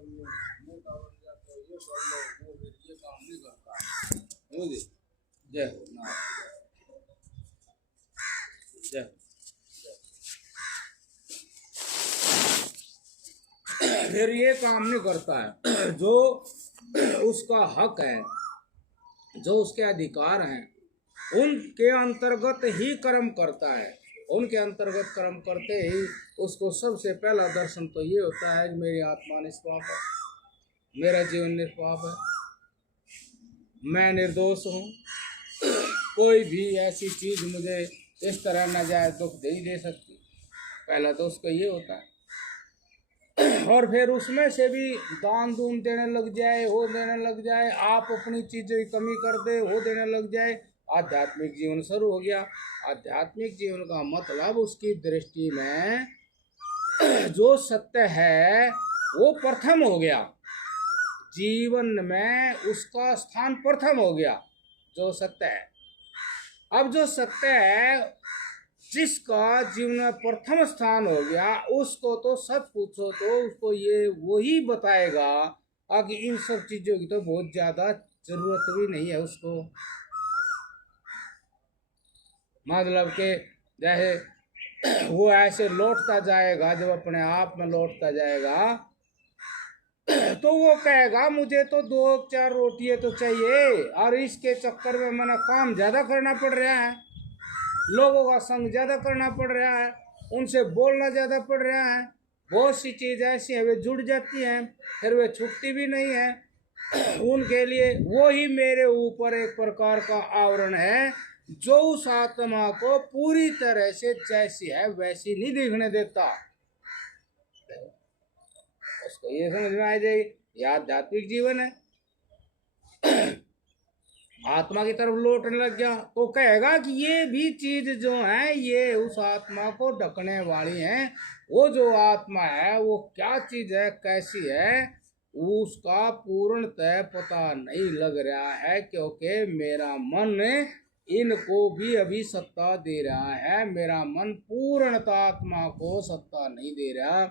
मोटा बन जाता है, ये कर लो वो फिर ये काम नहीं करता। समझे? जय हो ना, जय हो। फिर ये काम नहीं करता है। जो उसका हक है, जो उसके अधिकार हैं, उनके अंतर्गत ही कर्म करता है। उनके अंतर्गत कर्म करते ही उसको सबसे पहला दर्शन तो ये होता है कि मेरी आत्मा निष्पाप है, मेरा जीवन निष्पाप है, मैं निर्दोष हूँ, कोई भी ऐसी चीज मुझे इस तरह नाजायज दुख नहीं दे सकती। पहला तो उसका ये होता है। और फिर उसमें से भी दान दून देने लग जाए, वो देने लग जाए, आप अपनी चीज़ों की कमी कर दे, वो देने लग जाए, आध्यात्मिक जीवन शुरू हो गया। आध्यात्मिक जीवन का मतलब उसकी दृष्टि में जो सत्य है वो प्रथम हो गया, जीवन में उसका स्थान प्रथम हो गया, जो सत्य है। अब जो सत्य है जिसका जीवन में प्रथम स्थान हो गया, उसको तो सब पूछो तो उसको ये वही बताएगा। आगे इन सब चीजों की तो बहुत ज्यादा जरूरत भी नहीं है उसको। मतलब के जैसे वो ऐसे लौटता जाएगा, जब अपने आप में लौटता जाएगा तो वो कहेगा मुझे तो 2-4 रोटियां तो चाहिए, और इसके चक्कर में मैंने काम ज्यादा करना पड़ रहा है, लोगों का संग ज्यादा करना पड़ रहा है, उनसे बोलना ज्यादा पड़ रहा है, बहुत सी चीज ऐसी है वे जुड़ जाती हैं, फिर वे छुट्टी भी नहीं है। उनके लिए वो ही मेरे ऊपर एक प्रकार का आवरण है, जो उस आत्मा को पूरी तरह से जैसी है वैसी नहीं दिखने देता। उसको ये समझ में आ जाएगी, ये आध्यात्मिक जीवन है। आत्मा की तरफ लौटने लग गया तो कहेगा कि ये भी चीज जो है ये उस आत्मा को ढकने वाली है। वो जो आत्मा है वो क्या चीज है, कैसी है, उसका पूर्णतः पता नहीं लग रहा है, क्योंकि मेरा मन इनको भी अभी सत्ता दे रहा है। मेरा मन पूर्णतः आत्मा को सत्ता नहीं दे रहा।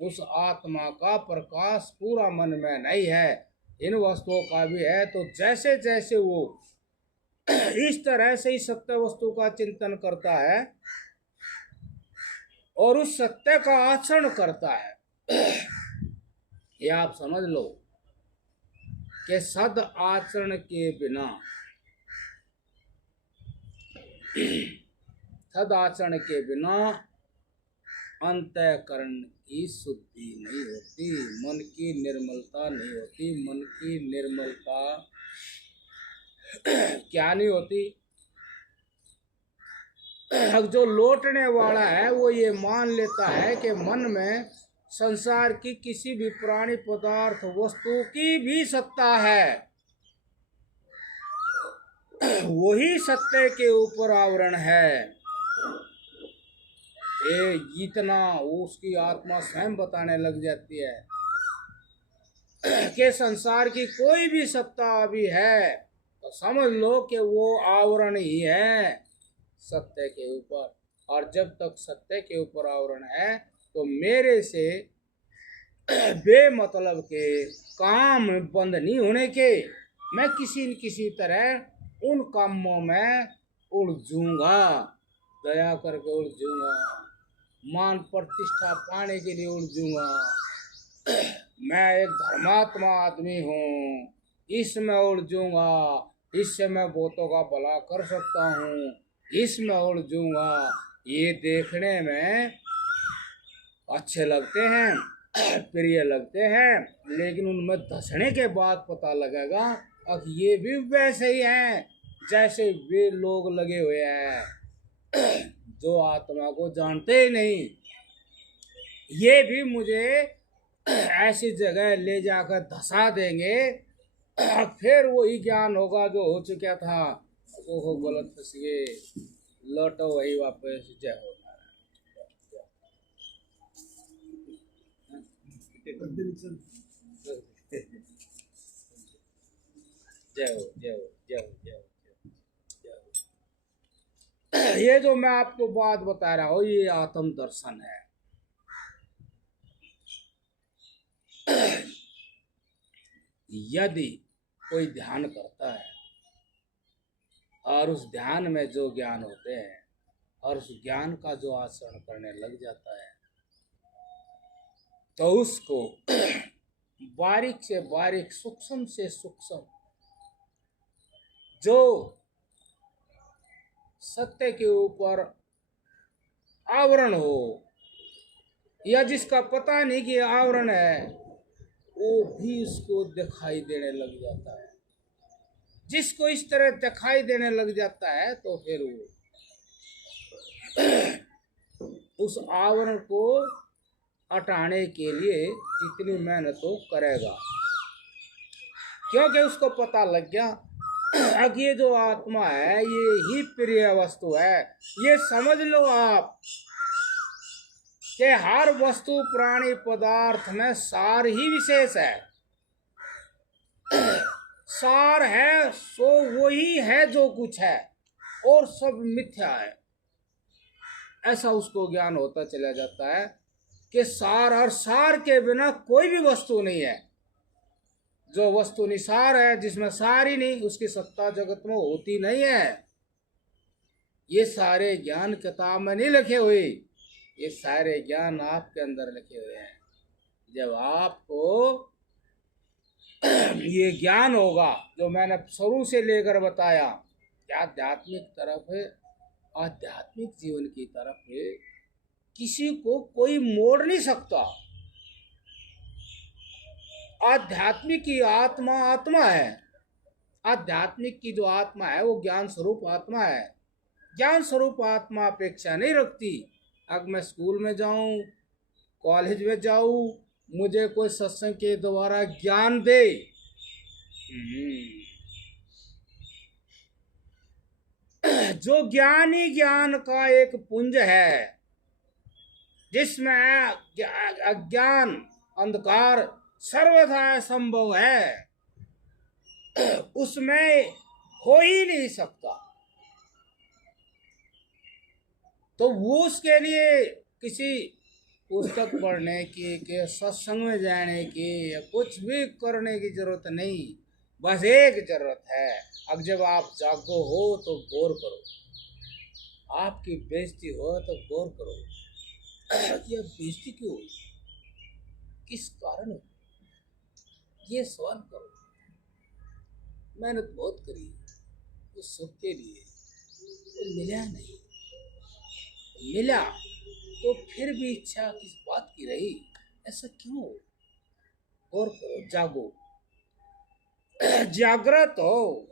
उस आत्मा का प्रकाश पूरा मन में नहीं है, इन वस्तुओं का भी है। तो जैसे जैसे वो इस तरह से ही सत्य वस्तु का चिंतन करता है और उस सत्य का आचरण करता है, ये आप समझ लो कि सद आचरण के बिना, सद आचरण के बिना अंतःकरण की शुद्धि नहीं होती, मन की निर्मलता नहीं होती। मन की निर्मलता क्या नहीं होती? जो लौटने वाला है वो ये मान लेता है कि मन में संसार की किसी भी प्राणी पदार्थ वस्तु की भी सत्ता है, वही सत्य के ऊपर आवरण है। ये इतना उसकी आत्मा स्वयं बताने लग जाती है कि संसार की कोई भी सत्ता अभी है तो समझ लो कि वो आवरण ही है सत्य के ऊपर। और जब तक सत्य के ऊपर आवरण है तो मेरे से बेमतलब के काम बंद नहीं होने के मैं किसी न किसी तरह उन कामों में उलझूंगा, दया करके उलझूंगा, मान प्रतिष्ठा पाने के लिए उलझूंगा। मैं एक धर्मात्मा आदमी हूँ, इसमें उलझूंगा, इससे मैं बहुतों का भला कर सकता हूँ, इसमें उलझूंगा। ये देखने में अच्छे लगते हैं, प्रिय लगते हैं, लेकिन उनमें धंसने के बाद पता लगेगा अब ये भी वैसे ही हैं जैसे वे लोग लगे हुए हैं जो आत्मा को जानते ही नहीं। ये भी मुझे ऐसी जगह ले जाकर धंसा देंगे, फिर वही ज्ञान होगा जो हो चुका था। ओहो गलत फंस गए, लौटो वही वापस। जय हो। जय हो, जय हो, जय हो, जय हो, जय हो। ये जो मैं आपको बात बता रहा हूँ ये आत्म दर्शन है। यदि कोई ध्यान करता है और उस ध्यान में जो ज्ञान होते हैं और उस ज्ञान का जो आचरण करने लग जाता है, तो उसको बारीक से बारीक, सूक्ष्म से सूक्ष्म जो सत्य के ऊपर आवरण हो या जिसका पता नहीं कि आवरण है, वो भी उसको दिखाई देने लग जाता है। जिसको इस तरह दिखाई देने लग जाता है तो फिर वो उस आवरण को हटाने के लिए जितनी मेहनत हो करेगा, क्योंकि उसको पता लग गया अब ये जो आत्मा है ये ही प्रिय वस्तु है। ये समझ लो आप कि हर वस्तु प्राणी पदार्थ में सार ही विशेष है। सार है सो वही है जो कुछ है और सब मिथ्या है। ऐसा उसको ज्ञान होता चला जाता है कि सार और सार के बिना कोई भी वस्तु नहीं है। जो वस्तु निसार है, जिसमें सार ही नहीं, उसकी सत्ता जगत में होती नहीं है। ये सारे ज्ञान किताब में नहीं लिखे हुए, ये सारे ज्ञान आपके अंदर लिखे हुए हैं। जब आपको ये ज्ञान होगा जो मैंने शुरू से लेकर बताया कि आध्यात्मिक तरफ है, आध्यात्मिक जीवन की तरफ है, किसी को कोई मोड़ नहीं सकता। आध्यात्मिक की आत्मा आत्मा है। आध्यात्मिक की जो आत्मा है वो ज्ञान स्वरूप आत्मा है। ज्ञान स्वरूप आत्मा अपेक्षा नहीं रखती। अब मैं स्कूल में जाऊं, कॉलेज में जाऊं, मुझे कोई सत्संग के द्वारा ज्ञान दे, जो ज्ञान ही ज्ञान का एक पुंज है, जिसमें अज्ञान अंधकार सर्वथा संभव है, उसमें हो ही नहीं सकता। तो वो उसके लिए किसी पुस्तक पढ़ने की, के सत्संग में जाने की या कुछ भी करने की जरूरत नहीं। बस एक जरूरत है, अब जब आप जागो हो तो गौर करो। आपकी बेइज्जती हो तो गौर करो कि अब बेइज्जती क्यों हुई, किस कारण हुई, ये सवाल करो। मेहनत बहुत करी उस सुख के लिए, तो मिला नहीं, मिला तो फिर भी इच्छा किस बात की रही, ऐसा क्यों? गौर करो, जागो, जागृत हो।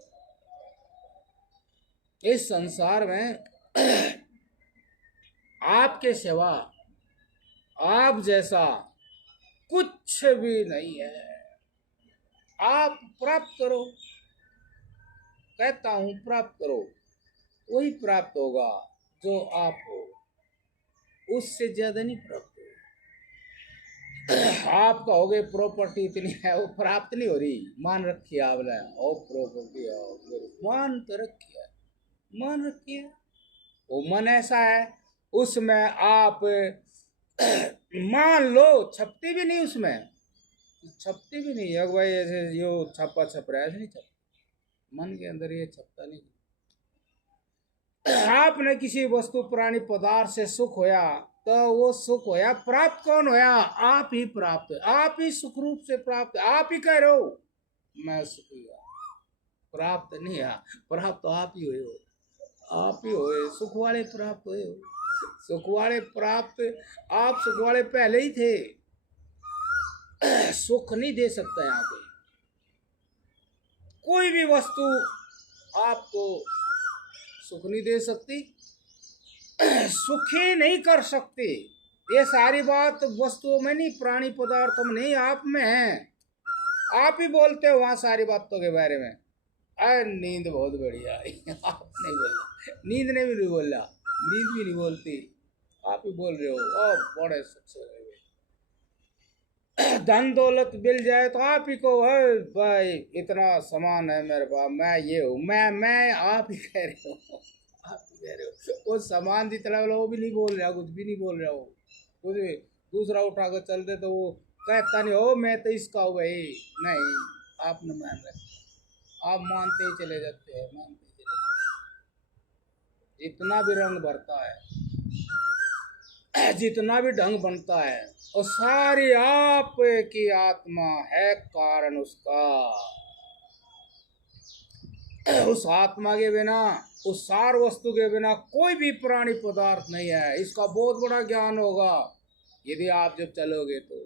इस संसार में आपके सिवा आप जैसा कुछ भी नहीं है। आप प्राप्त करो, कहता हूं प्राप्त करो, वही प्राप्त होगा जो आप हो, उससे ज्यादा नहीं प्राप्त हो। आप कहोगे प्रॉपर्टी इतनी है, वो प्राप्त नहीं हो रही, मान रखी है आपने, ओ प्रॉपर्टी मान तो रखी है, मान रखी है। वो मन ऐसा है उसमें आप मान लो छपती भी नहीं, उसमें छपती भी नहीं है भाई, ऐसे यो छपा छप रहा है, ऐसे नहीं छप, मन के अंदर ये छपता नहीं। आपने किसी वस्तु प्राणी पदार्थ से सुख होया तो वो सुख होया, प्राप्त कौन होया? आप ही प्राप्त है, आप ही सुख रूप से प्राप्त, आप ही कह रहे हो मैं सुखी हुआ, प्राप्त नहीं है, प्राप्त तो आप ही हो, आप ही हो, सुख वाले प्राप्त हुए हो, सुख वाले प्राप्त, आप सुख वाले पहले ही थे। सुख नहीं दे सकता यहाँ पे कोई भी वस्तु, आपको सुख नहीं दे सकती, सुखी नहीं कर सकती। ये सारी बात वस्तुओं में नहीं, प्राणी पदार्थों में नहीं, आप में है। आप ही बोलते हो वहां सारी बातों के बारे में। अरे नींद बहुत बढ़िया आप नहीं बोला, नींद ने भी नहीं बोला, नींद भी नहीं बोलती, आप ही बोल रहे हो। बड़े सुख से धन दौलत मिल जाए तो आप ही को, भाई इतना सामान है मेरे पास, मैं ये हूँ, मैं आप ही कह रहे हो, आप ही कह रहे हो। वो सामान जितना वो भी नहीं बोल रहा, कुछ भी नहीं बोल रहा, वो कुछ भी दूसरा उठा कर चलते तो वो कहता नहीं हो मैं तो इसका हूँ भाई, नहीं, आपने मान रखा, आप मानते ही चले जाते हैं, मानते ही चले जाते हैं। जितना भी रंग भरता है, जितना भी ढंग बनता है, वो सारी आप की आत्मा है कारण उसका। उस आत्मा के बिना, उस सार वस्तु के बिना कोई भी प्राणी पदार्थ नहीं है। इसका बहुत बड़ा ज्ञान होगा यदि आप जब चलोगे तो।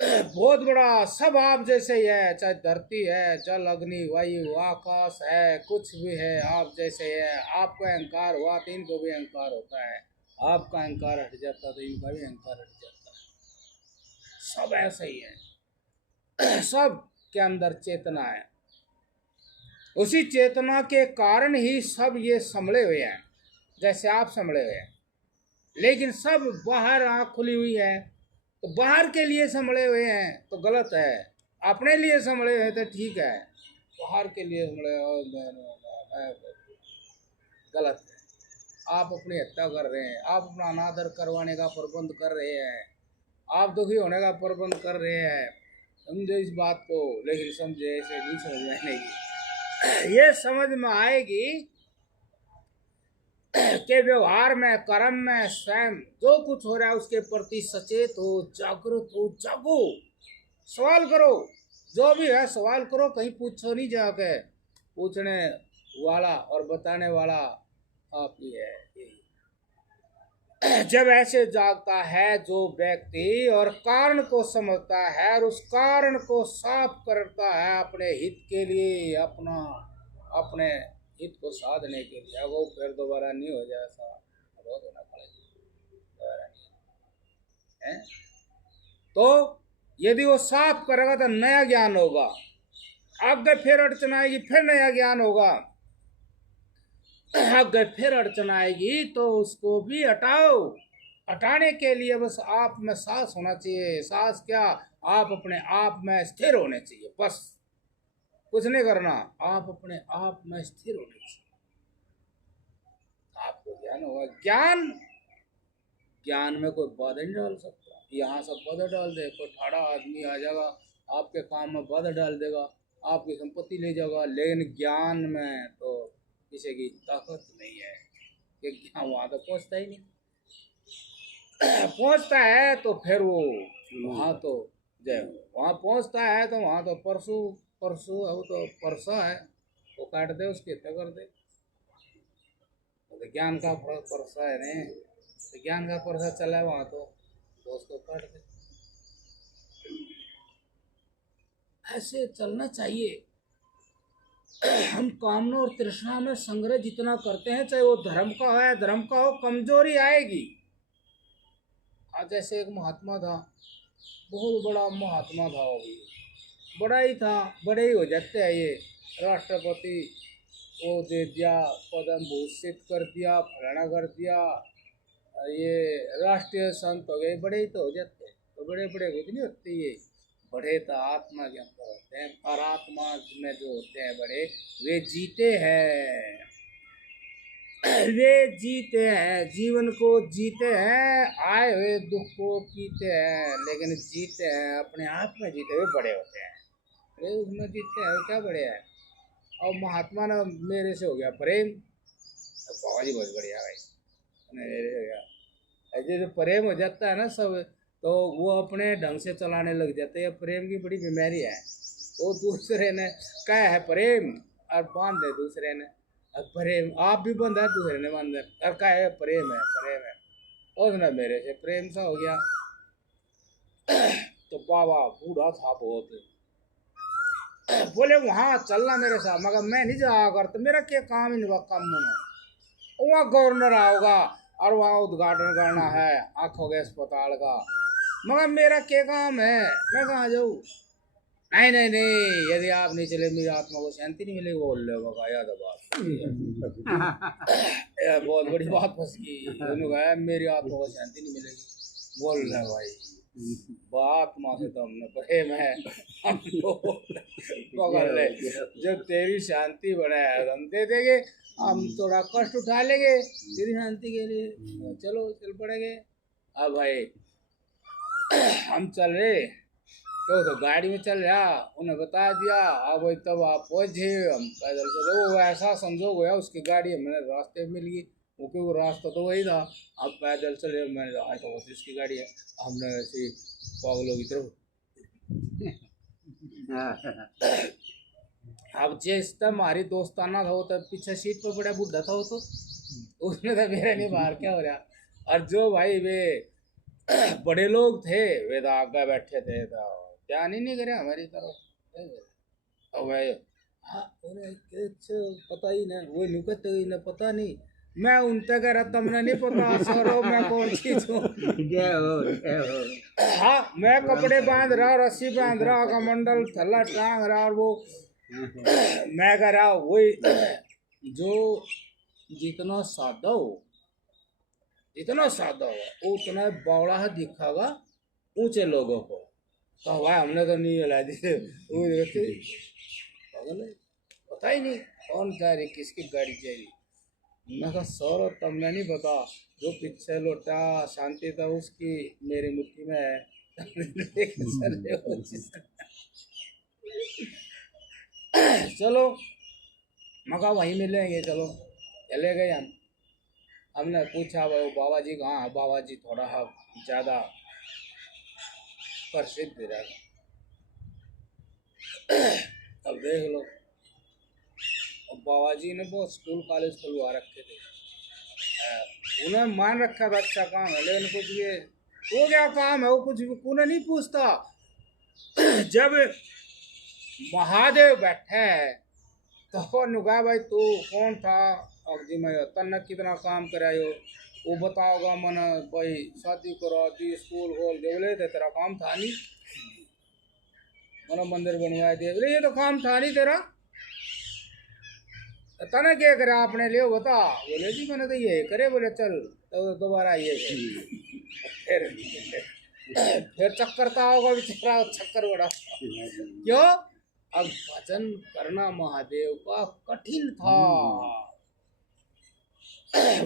बहुत बड़ा, सब आप जैसे ही है, चाहे धरती है, जल, अग्नि, वायु, आकाश है, कुछ भी है, आप जैसे ही है। आपका अहंकार हुआ तो इनको भी अहंकार होता है, आपका अहंकार हट जाता तो इनका भी अहंकार हट जाता है। सब ऐसे ही है, सब के अंदर चेतना है। उसी चेतना के कारण ही सब ये संभले हुए हैं, जैसे आप संभले हुए हैं। लेकिन सब बाहर आँख खुली हुई है तो बाहर के लिए संभले हुए हैं तो गलत है, अपने लिए संभले हुए तो ठीक है, बाहर के लिए संभले गलत है। आप अपनी हत्या कर रहे हैं, आप अपना अनादर करवाने का प्रबंध कर रहे हैं, आप दुखी होने का प्रबंध कर रहे हैं। समझे इस बात को, लेकिन समझे ऐसे नहीं समझ में आएगी। ये समझ में आएगी के व्यवहार में, कर्म में, स्वयं जो कुछ हो रहा है उसके प्रति सचेत हो, जागरूक हो, जागो, सवाल करो, जो भी है सवाल करो, कहीं पूछो नहीं जाके। पूछने वाला और बताने वाला आप ही है। जब ऐसे जागता है जो व्यक्ति और कारण को समझता है और उस कारण को साफ करता है अपने हित के लिए, अपने हित को साधने के लिए, वो फिर दोबारा नहीं हो जाए, ऐसा बहुत होना पड़ेगा, दोबारा नहीं है। तो यदि वो साफ करेगा तो नया ज्ञान होगा, आगे फिर अड़चन आएगी, फिर नया ज्ञान होगा, आगे फिर अड़चन आएगी तो उसको भी हटाओ। हटाने के लिए बस आप में सांस होना चाहिए। सांस क्या, आप अपने आप में स्थिर होने चाहिए, बस कुछ नहीं करना, आप अपने आप में स्थिर होने चाहिए, आपको ज्ञान होगा। ज्ञान में कोई बाधा नहीं डाल सकता। यहाँ सब बाधा डाल दे, कोई ठाड़ा आदमी आ जाएगा आपके काम में बाधा डाल देगा, आपकी संपत्ति ले जाएगा, लेकिन ज्ञान में तो किसी की ताकत नहीं है कि ज्ञान वहाँ तो पहुँचता ही नहीं। पहुँचता है तो फिर वो वहाँ तो वहाँ पहुँचता है तो वहाँ तो परसों वो तो परसा है, वो काट दे, उसकी हत्या कर दे। तो ज्ञान का परसा है नहीं, तो ज्ञान का परसा चला है वहाँ तो उसको काट दे। ऐसे चलना चाहिए। हम कामना और तृष्णा में संग्रह जितना करते हैं, चाहे वो धर्म का है, धर्म का हो, कमजोरी आएगी। आज जैसे एक महात्मा था, बहुत बड़ा महात्मा था, वो भी बड़ा ही था, बड़े ही हो जाते हैं ये, राष्ट्रपति वो दे दिया, पद्म भूषित कर दिया, फलाना कर दिया, ये राष्ट्रीय संत हो गए, बड़े ही तो हो जाते हैं। तो बड़े बड़े कुछ नहीं होते, ये बड़े तो आत्मा के अंदर होते हैं, और आत्मा में जो होते हैं बड़े, वे जीते हैं, वे जीते हैं, जीवन को जीते हैं, आए हुए दुख को पीते हैं, लेकिन जीते हैं अपने आप में, जीते हुए बड़े होते हैं, वे उसमें जीते हैं, क्या बड़े हैं। और महात्मा ने मेरे से हो गया प्रेम, तो बाबा जी बहुत बढ़िया भाई, मेरे हो गया ऐसे। जो प्रेम हो जाता है ना सब, तो वो अपने ढंग से चलाने लग जाते हैं। प्रेम की बड़ी बीमारी है, वो दूसरे ने क्या है प्रेम और बांध दे दूसरे ने, और प्रेम आप भी बंधा है, दूसरे ने बांध दे, और क्या है प्रेम है, प्रेम है। उसने मेरे से प्रेम सा हो गया। तो बाबा बूढ़ा था बहुत, बोले वहाँ चलना मेरे साथ, मगर मैं नहीं जाया करता, मेरा क्या काम ही नहीं काम में। वहाँ गवर्नर आओगा और वहाँ उद्घाटन करना है आँखों के अस्पताल का, मगर मेरा क्या काम है, मैं कहाँ जाऊँ। नहीं नहीं नहीं, यदि आप नहीं चले मेरी आत्मा को शांति नहीं मिलेगी। बोल ले बाबा, याद बात बहुत बड़ी बात फंस गई, उन्होंने मेरी आत्मा को शांति नहीं मिलेगी। बोल रहे भाई, आत्मा से तो हमने प्रेम है, हमको पकड़ ले, जब तेरी शांति बढ़े हम दे देंगे, हम थोड़ा कष्ट उठा लेंगे तेरी शांति के लिए, चलो चल पड़ेंगे। अब भाई हम चल रहे, तो गाड़ी में चल रहा, उन्हें बता दिया। अब वही तब आप पहुंचे, हम पैदल चले। वो ऐसा संजोग हुआ उसकी गाड़ी मैंने रास्ते में मिल गई, क्योंकि वो रास्ता तो वही था। अब पैदल चले, मैंने कहा तो बस इसकी गाड़ी है। हमने ऐसे पागलों की तरफ अब जिस टाइम हमारी दोस्ताना था वो तब पीछे सीट पर बड़ा बुढ़ा था वो, तो उसने तो मेरा नहीं बाहर क्या हो रहा। और जो भाई वे बड़े लोग थे वे तो आगे बैठे थे, तो ध्यान ही नहीं करे हमारी तरफ। अब भाई हाँ उन्हें कुछ पता ही नहीं, वो नुकत इन्हें पता नहीं। मैं उनसे कह रहा तुमने नहीं पता सरो मैं कौन चीज हूँ। हाँ मैं कपड़े बांध रहा, रस्सी बांध रहा, कमंडल थल्ला टांग रहा, और वो मैं कह रहा वही जो जितना सादा हो उतना बौड़ा दिखागा ऊंचे लोगों को। तो भाई हमने तो नहीं हिला दी, पागल है, पता ही नहीं कौन जा रही किसकी गाड़ी जा रही। मैं कहा सौरभ तुमने नहीं पता, जो पीछे लोटा शांति था उसकी मेरी मुट्ठी में है। चलो मैं कहा वहीं मिलेंगे, चलो चले गए हम। हमने पूछा वो बाबा जी कहाँ, बाबा जी थोड़ा ज़्यादा प्रसिद्ध रहा। अब देख लो, बाबा जी ने बहुत स्कूल कॉलेज खुलवा रखे थे, उन्हें मान रखा था अच्छा काम है, लेकिन कुछ ये वो क्या काम है वो कुछ उन्हें नहीं पूछता। जब महादेव बैठे तो नुका भाई तू कौन था, अब जी मैं तन्ने कितना काम करायो, वो बताओगा मन भाई शादी करा दी स्कूल खोल दे, बोले तेरा काम था नहीं, मन मंदिर बनवाए दे, बोले ये तो काम था नहीं तेरा, तने क्या करा आपने लिए बता, बोले जी मैंने तो ये करे, बोले चल तो दोबारा ये फिर चक्कर का होगा बेचारा, चक्कर बड़ा क्यों, अब भजन करना महादेव का कठिन था।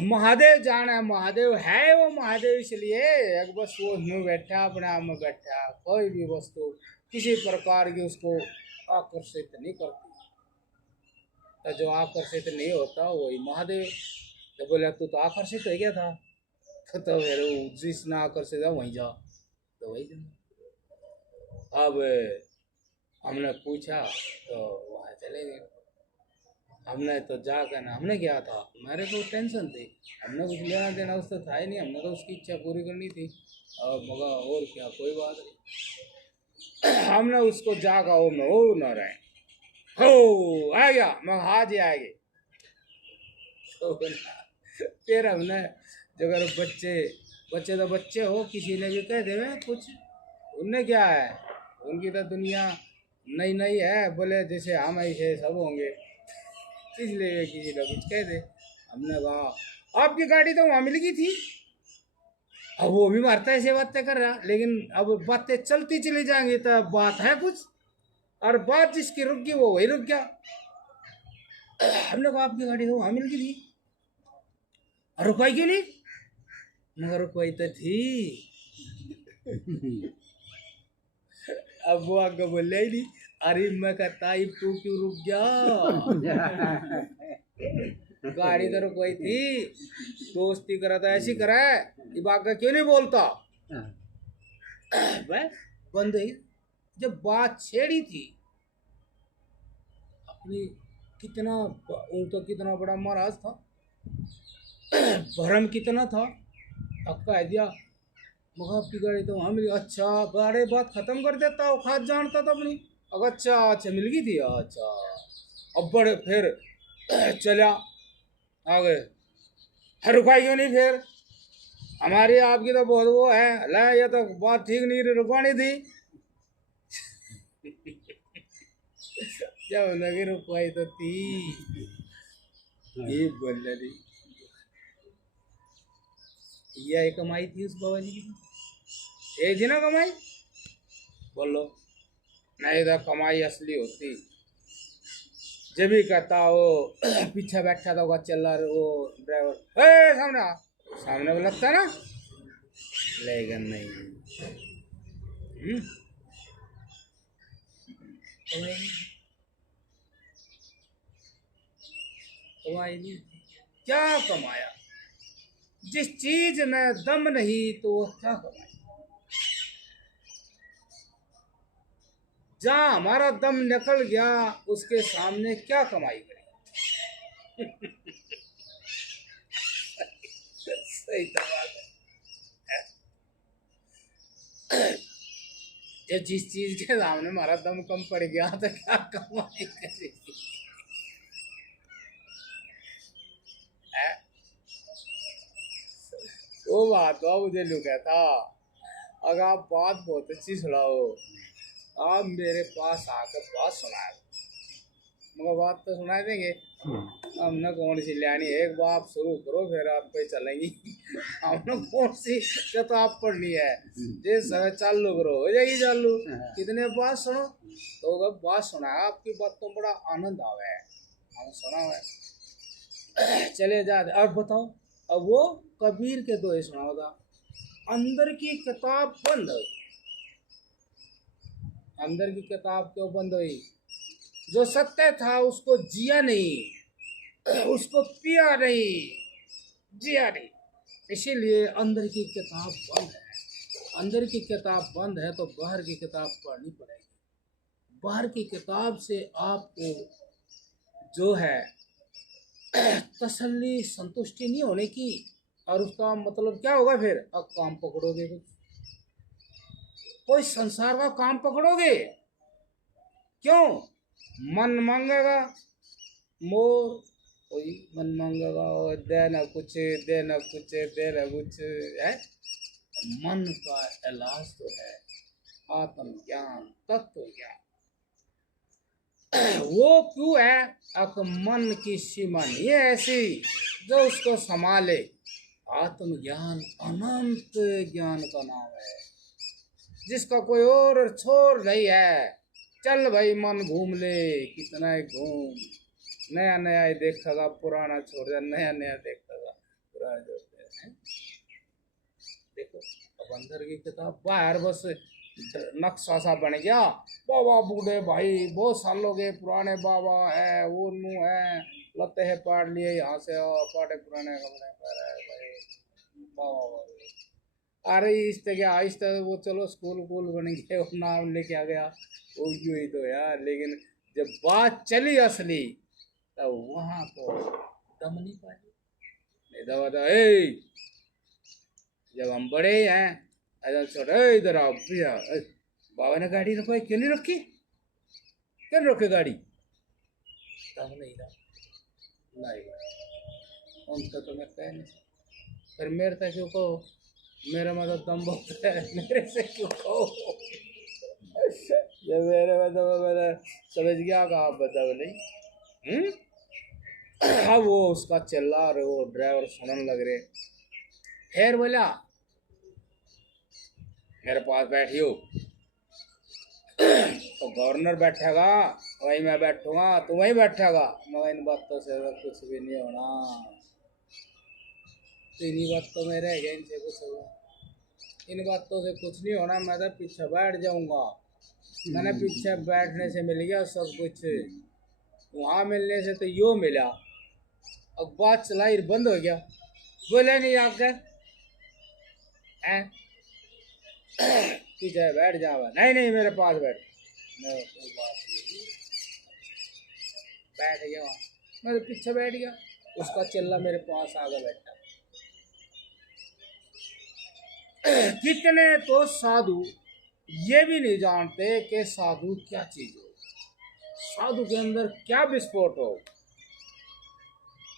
महादेव जाना महादेव है, वो महादेव इसलिए एक बस वो में बैठा अपने आप में बैठा, कोई भी वस्तु किसी प्रकार की उसको आकर्षित नहीं करती, तो जो आकर्षित नहीं होता वही महादेव। तो बोले तू तो आकर्षित हो गया था, तो फिर जिस ना आकर्षित है वहीं जा, तो वही जा। अब हमने पूछा तो वहाँ चले गए। हमने तो जाकर ना, हमने क्या था, मेरे को टेंशन थी, हमने कुछ लेना देना उससे था ही नहीं, हमने तो उसकी इच्छा पूरी करनी थी, और मगर और क्या कोई बात नहीं। हमने उसको जागा ओ में हो न रहे हो आ गया, मैं हाज आ गए। तो फिर हमने जगह बच्चे तो बच्चे हो, किसी ने भी कह दे कुछ, उनने क्या है, उनकी तो दुनिया नई नई है, बोले जैसे हम ऐसे सब होंगे, इसलिए किसी ने कुछ कह दे। हमने कहा आपकी गाड़ी तो वहाँ मिल गई थी, अब वो भी मारता ऐसे बातें कर रहा, लेकिन अब बातें चलती चली जाएंगी तो बात है कुछ, और बात जिसकी रुक गई वो वही रुक गया। हमने कहा आपकी गाड़ी तो वहाँ मिल गई थी, रुकवाई क्यों नहीं, मगर रुकवाई तो थी। अब वो आगे बोले ही नहीं, अरे मैं कहता तू क्यों रुक गया, गाड़ी तो रुकवाई थी, दोस्ती करा था ऐसी करा है, ये आगे क्यों नहीं बोलता। बंद है, जब बात छेड़ी थी अपनी, कितना उनका कितना बड़ा महाराज था, भरम कितना था, अब कह दिया मगर आपकी गाड़ी तो वहाँ मिली, अच्छा बड़े बात खत्म कर देता वो, खास जानता था अपनी, अब अच्छा अच्छा मिल गई थी, अच्छा अब बड़े फिर चला आ गए, रुकाई क्यों नहीं, फिर हमारी आपकी तो बहुत वो है, ला ये तो बात ठीक नहीं रुकवानी थी। जब लगी रुकवाई तो थी, ये बोल रही यह कमाई थी उस बाबा जी की, एक दिन कमाई बोलो नहीं तो कमाई असली होती, जब भी कहता वो पीछे बैठा था वो चल रहा वो ड्राइवर सामने लगता ना, लेकिन नहीं कमाई नहीं, कमाई नहीं, क्या कमाया? जिस चीज में दम नहीं तो वो क्या कमाए? जहाँ हमारा दम निकल गया उसके सामने क्या कमाई करें? सही तो बात है। जब जिस चीज के सामने हमारा दम कम पड़ गया तो क्या कमाई करेगी? वो बात तो मुझे लुका था। अगर आप बात बहुत अच्छी सुनाओ, आप मेरे पास आकर बात सुनाए, मगर बात तो सुना देंगे। हमने कौन सी लानी है, एक बात शुरू करो फिर आप पे चलेंगी। हमने कौन सी किताब पढ़नी है, जिस समय चालू करो हो जाएगी चालू। कितने बात सुनो तो अगर बात सुना आपकी बात तो बड़ा आनंद आवे, हम सुना हुआ। चले जा अब बताओ। अब वो कबीर के दोहे सुनाओ था। अंदर की किताब बंद हुई। अंदर की किताब क्यों बंद हुई? जो सत्य था उसको जिया नहीं, उसको पिया नहीं, जिया नहीं, इसीलिए अंदर की किताब बंद है। अंदर की किताब बंद है तो बाहर की किताब पढ़नी पड़ेगी। बाहर की किताब से आपको जो है तसल्ली संतुष्टि नहीं होने की, और उसका मतलब क्या होगा फिर? अब काम पकड़ोगे, कोई संसार का काम पकड़ोगे। क्यों? मन मांगेगा मोर, कोई मन मांगेगा और दे न कुछ, दे न कुछ, दे न कुछ है। मन का इलाज तो है आत्मज्ञान, तत्व ज्ञान। वो क्यों है? अब मन की सीमा नहीं है ऐसी जो उसको संभाले। आत्मज्ञान अनंत ज्ञान का नाम है, जिसका कोई और छोर नहीं है। चल भाई मन घूम ले, कितना ही घूम, नया नया ही देखेगा, पुराना छोड़ जा, नया नया देखेगा, पुराना छोड़। देखो अब अंदर की किताब, बाहर बस नक्शा सा बन गया। बाबा बूढ़े भाई बहुत सालों के पुराने बाबा है, वो नू है, लते है पाड़ लिए यहाँ से, पाटे पुराने कपड़े पहने भाई बाबा। अरे इस तरह आहिस्ता वो चलो स्कूल वूल बन गए, वो नाम लेके आ गया, वो यूँ ही तो यार। लेकिन जब बात चली असली तब वहाँ तो दम नहीं पाई। नहीं दबा था जब हम बड़े हैं ऐसा छोटे, इधर आओ भैया, बाबा ने गाड़ी रखवाई, क्यों नहीं रखी, क्यों रखे गाड़ी? दम नहीं था, नहीं उनका तो मैं कह नहीं सकता। फिर मेरे से क्यों कहो, मेरा मतलब दम बहुत है, मेरे से क्यों कहो? जब मेरे मतलब मैंने समझ गया कि आप बदल नहीं। अब वो उसका चिल्ला रहे, वो ड्राइवर सुनने लग रहे। फिर बोला मेरे पास बैठियो, तो गवर्नर बैठेगा वहीं मैं बैठूंगा, तू वहीं बैठेगा, मगर इन बातों से कुछ भी नहीं होना। तो इन्हीं बातों में रह गया, इनसे कुछ होगा, इन बातों से कुछ नहीं होना। मैं तो पीछे बैठ जाऊंगा। मैंने पीछे बैठने से मिल गया सब कुछ, वहाँ मिलने से तो यो मिला। अब बात चलाई बंद हो गया, बोले नहीं आके हैं पीछे बैठ जावा, नहीं नहीं मेरे पास बैठ। बैठ गया वहाँ, मैं तो पीछे बैठ गया, उसका चिल्ला मेरे पास आगे बैठा। कितने तो साधु ये भी नहीं जानते कि साधु क्या चीज हो, साधु के अंदर क्या विस्फोट हो,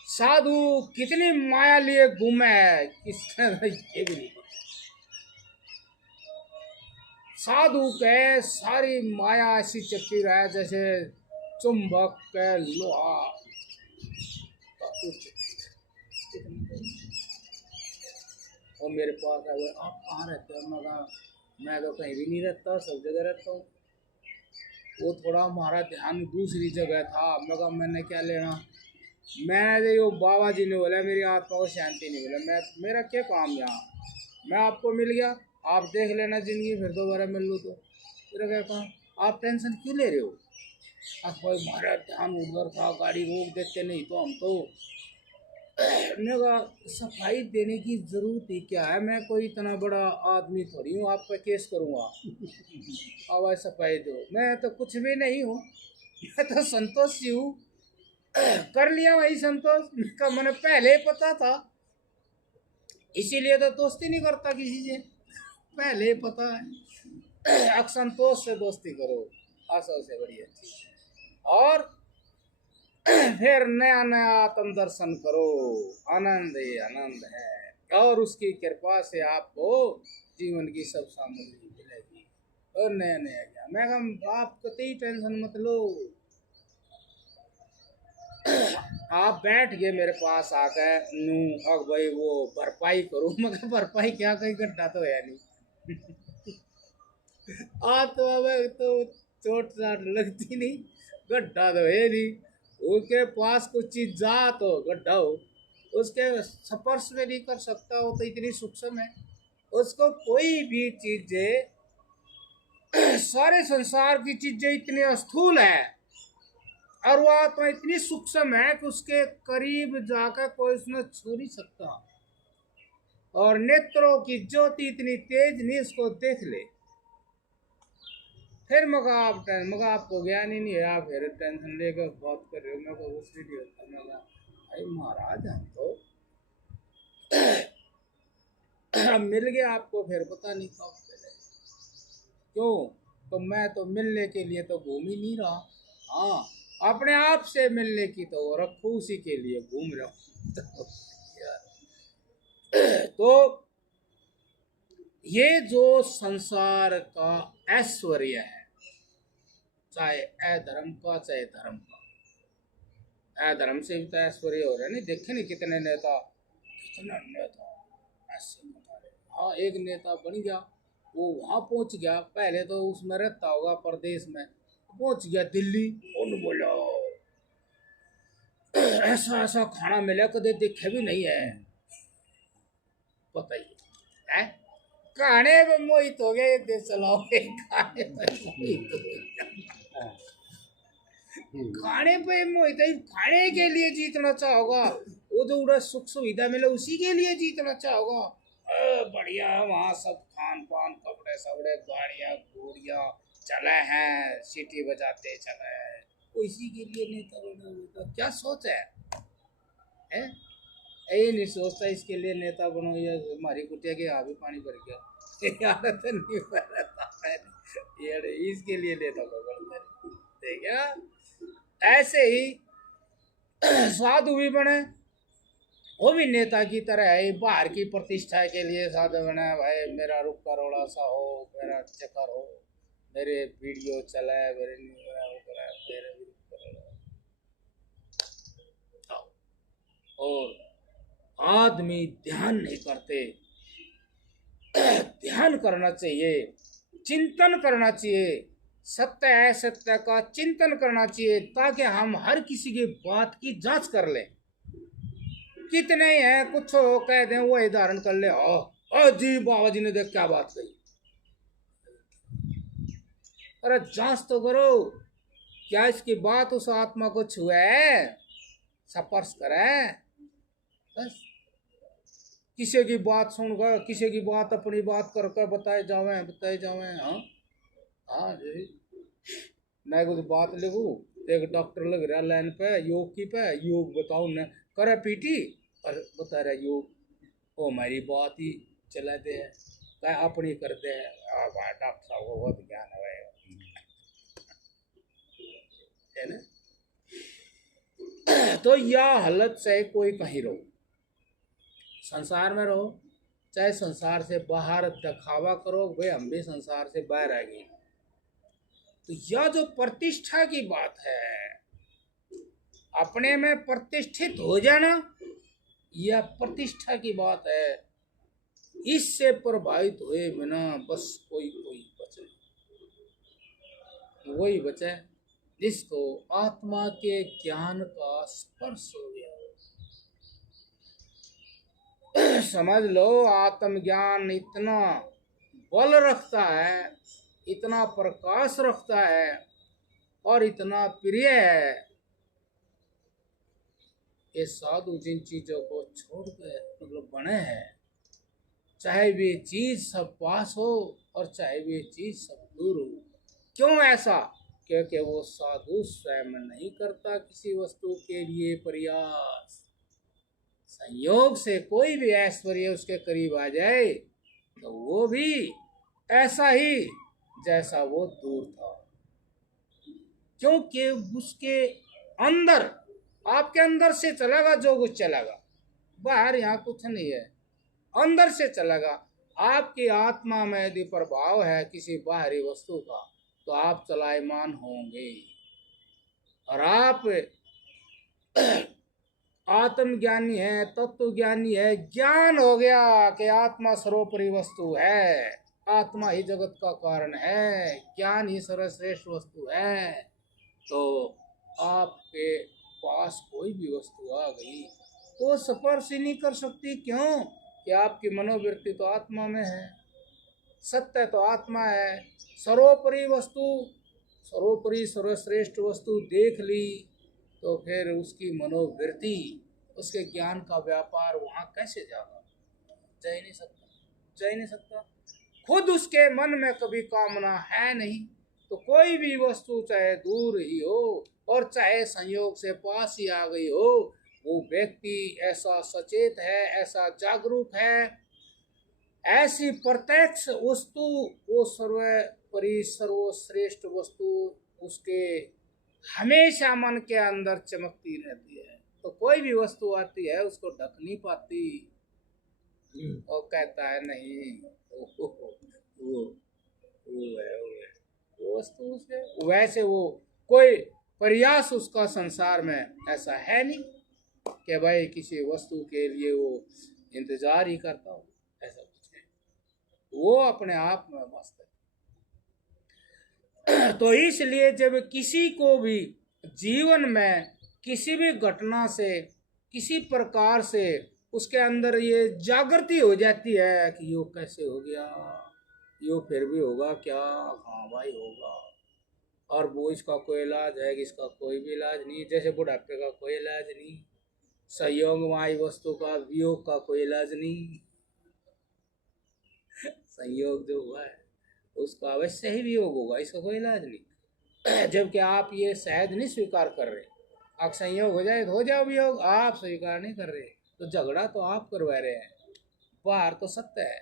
साधु कितनी माया लिए घूमे है, किसने ये भी नहीं। साधु के सारी माया ऐसी चपटी रहा है जैसे चुंबक के लोहा। और मेरे पास आए, आप कहाँ रहते हो? मैं तो कहीं भी नहीं रहता, सब जगह रहता हूँ। वो थोड़ा हमारा ध्यान दूसरी जगह था। मैं कहा मैंने क्या लेना, मैं यो बाबा जी ने बोला मेरी आत्मा को शांति नहीं मिला, मैं मेरा क्या काम यहाँ। मैं आपको मिल गया, आप देख लेना जिंदगी, फिर दोबारा मिल लूँ तो। फिर क्या कहा, आप टेंशन क्यों ले रहे हो? अब कोई हमारा ध्यान उधर था, गाड़ी रोक देते, नहीं तो हम तो ने कहा सफाई देने की जरूरत ही क्या है, मैं कोई इतना बड़ा आदमी थोड़ी हूँ आप पे केस करूँगा। आवाज सफाई दो, मैं तो कुछ भी नहीं हूँ, मैं तो संतोष जी हूँ। कर लिया भाई संतोष का, मैंने पहले ही पता था, इसीलिए तो दोस्ती नहीं करता किसी से, पहले ही पता है। असंतोष से दोस्ती करो, आशा से बड़ी अच्छी। और फिर नया नया आत्म दर्शन करो, आनंद ही आनंद है, और उसकी कृपा से आपको जीवन की सब सामग्री मिलेगी और नया नया ज्ञान। मैं कहा आप कतई टेंशन मत लो। आप बैठ गए मेरे पास आकर, नू अब भाई वो भरपाई करूं, मगर भरपाई क्या, कहीं गड्ढा तो है नहीं। तो अब तो चोट चाट लगती नहीं, गड्ढा तो है नहीं, उसके पास कुछ चीज जा तो गड्ढा हो, उसके स्पर्श में नहीं कर सकता, वो तो इतनी सूक्ष्म है। उसको कोई भी चीजें, सारे संसार की चीजें इतनी स्थूल है और वो आत्मा इतनी सूक्ष्म है कि उसके करीब जाकर कोई उसमें छू नहीं सकता, और नेत्रों की ज्योति इतनी तेज नहीं, उसको देख ले। फिर मगा आपको ज्ञान ही नहीं है, आप फिर टेंशन लेकर बात कर रहे हो। मैं को कुछ नहीं होता, मैं भाई महाराज हम तो मिल गया आपको, फिर पता नहीं कब मिले, क्यों, तो मैं तो मिलने के लिए तो घूम ही नहीं रहा, हाँ अपने आप से मिलने की तो रखू, उसी के लिए घूम रहा हूँ। तो ये जो संसार का ऐश्वर्य है, चाहे अधर्म का चाहे धर्म का, अधर्म से भी तो ऐश्वर्य हो रहा है, नहीं देखे नहीं कितने नेता ऐसे बता रहे। हाँ एक नेता बन गया, वो वहां पहुंच गया, पहले तो उसमें रहता होगा प्रदेश में, पहुंच गया दिल्ली, उन बोला ऐसा ऐसा खाना मिला कदे देखे भी नहीं है, बताइए है, खाने में मोहित हो गए, देश चलाओ खाने में मोहित हो गया, खाने पे मोहित है, खाने के लिए जीतना चाहोगा, वो जो उड़ा सुख सुविधा मिले उसी के लिए जीतना चाहोगा। बढ़िया है वहाँ सब, खान पान कपड़े सपड़े गाड़ियाँ घोड़ियाँ चले हैं, सीटी बजाते चले हैं, इसी के लिए नेता बना हुआ, क्या सोच है? यही नहीं सोचता इसके लिए नेता बनो, ये हमारी कुटिया के यहाँ भी पानी भर गया, आदत नहीं यार, इसके लिए नेता बनते क्या? ऐसे ही साधु भी बने, वो भी नेता की तरह है, बाहर की प्रतिष्ठा के लिए साधु बने, भाई मेरा रुख करोड़ा सा हो, मेरा चक्कर हो, मेरे वीडियो चले, मेरे मेरे और आदमी ध्यान नहीं करते, ध्यान करना चाहिए, चिंतन करना चाहिए, सत्य है सत्य का चिंतन करना चाहिए, ताकि हम हर किसी की बात की जांच कर लें। कितने हैं कुछ हो कह दें, वो धारण कर ले, जी बाबा जी ने देख क्या बात कही, अरे जांच तो करो, क्या इसकी बात उस आत्मा को छुए, स्पर्श करे, बस किसी की बात सुनकर, किसी की बात अपनी बात करके बताए जावे। हाँ हाँ जी, मैं कुछ बात लिखू, एक डॉक्टर लग रहा लाइन पे योग की पे, योग बताओ न करे पीटी और बता रहा योग, वो हमारी बात ही चलाते हैं, क्या अपनी करते हैं, डॉक्टर साहब को बहुत ज्ञान है ना। तो यह हालत चाहे कोई कहीं रहो, संसार में रहो चाहे संसार से बाहर दिखावा करो, भाई हम भी संसार से बाहर आ गए, तो यह जो प्रतिष्ठा की बात है, अपने में प्रतिष्ठित हो जाना, यह प्रतिष्ठा की बात है, इससे प्रभावित हुए बिना बस कोई बचे, वही बचे जिसको आत्मा के ज्ञान का स्पर्श हो गया। समझ लो आत्मज्ञान इतना बल रखता है, इतना प्रकाश रखता है और इतना प्रिय है। ये साधु जिन चीजों को छोड़ के मतलब बने हैं, चाहे वे चीज सब पास हो और चाहे वे चीज सब दूर हो। क्यों ऐसा? क्योंकि वो साधु स्वयं नहीं करता किसी वस्तु के लिए प्रयास। संयोग से कोई भी ऐश्वर्य उसके करीब आ जाए तो वो भी ऐसा ही जैसा वो दूर था, क्योंकि उसके अंदर, आपके अंदर से चलेगा जो कुछ चलेगा, बाहर यहाँ कुछ नहीं है, अंदर से चलेगा। आपकी आत्मा में यदि प्रभाव है किसी बाहरी वस्तु का तो आप चलायमान होंगे। और आप आत्मज्ञानी है, तत्व ज्ञानी है, ज्ञान हो गया कि आत्मा सर्वोपरि वस्तु है, आत्मा ही जगत का कारण है, ज्ञान ही सर्वश्रेष्ठ वस्तु है, तो आपके पास कोई भी वस्तु आ गई तो स्पर्श ही नहीं कर सकती। क्यों? कि आपकी मनोवृत्ति तो आत्मा में है, सत्य तो आत्मा है। सर्वोपरि वस्तु, सर्वोपरि सर्वश्रेष्ठ वस्तु देख ली तो फिर उसकी मनोवृत्ति, उसके ज्ञान का व्यापार वहाँ कैसे जागा? जा ही नहीं सकता, जा ही नहीं सकता। खुद उसके मन में कभी कामना है नहीं, तो कोई भी वस्तु चाहे दूर ही हो और चाहे संयोग से पास ही आ गई हो, वो व्यक्ति ऐसा सचेत है, ऐसा जागरूक है, ऐसी प्रत्यक्ष वस्तु, वो सर्वोपरि सर्वश्रेष्ठ वस्तु उसके हमेशा मन के अंदर चमकती रहती है। तो कोई भी वस्तु आती है उसको ढक नहीं पाती और कहता है नहीं वो है वो वस्तु उसके, वैसे वो कोई प्रयास उसका संसार में ऐसा है नहीं कि भाई किसी वस्तु के लिए वो इंतजार ही करता हो, ऐसा कुछ है। वो अपने आप में मस्त है। तो इसलिए जब किसी को भी जीवन में किसी भी घटना से, किसी प्रकार से उसके अंदर ये जागृति हो जाती है कि यो कैसे हो गया, यो फिर भी होगा क्या? हाँ भाई होगा, और वो इसका कोई इलाज है कि इसका कोई भी इलाज नहीं, जैसे बुढ़ापे का कोई इलाज नहीं, संयोगमय वस्तु का वियोग का कोई इलाज नहीं। संयोग जो हुआ है उसका अवश्य ही वियोग होगा, इसका कोई इलाज नहीं। जबकि आप ये शायद नहीं स्वीकार कर रहे, आप संयोग हो जाए तो हो जाओ वियोग, आप स्वीकार नहीं कर रहे, तो झगड़ा तो आप करवा रहे हैं। बाहर तो सत्य है,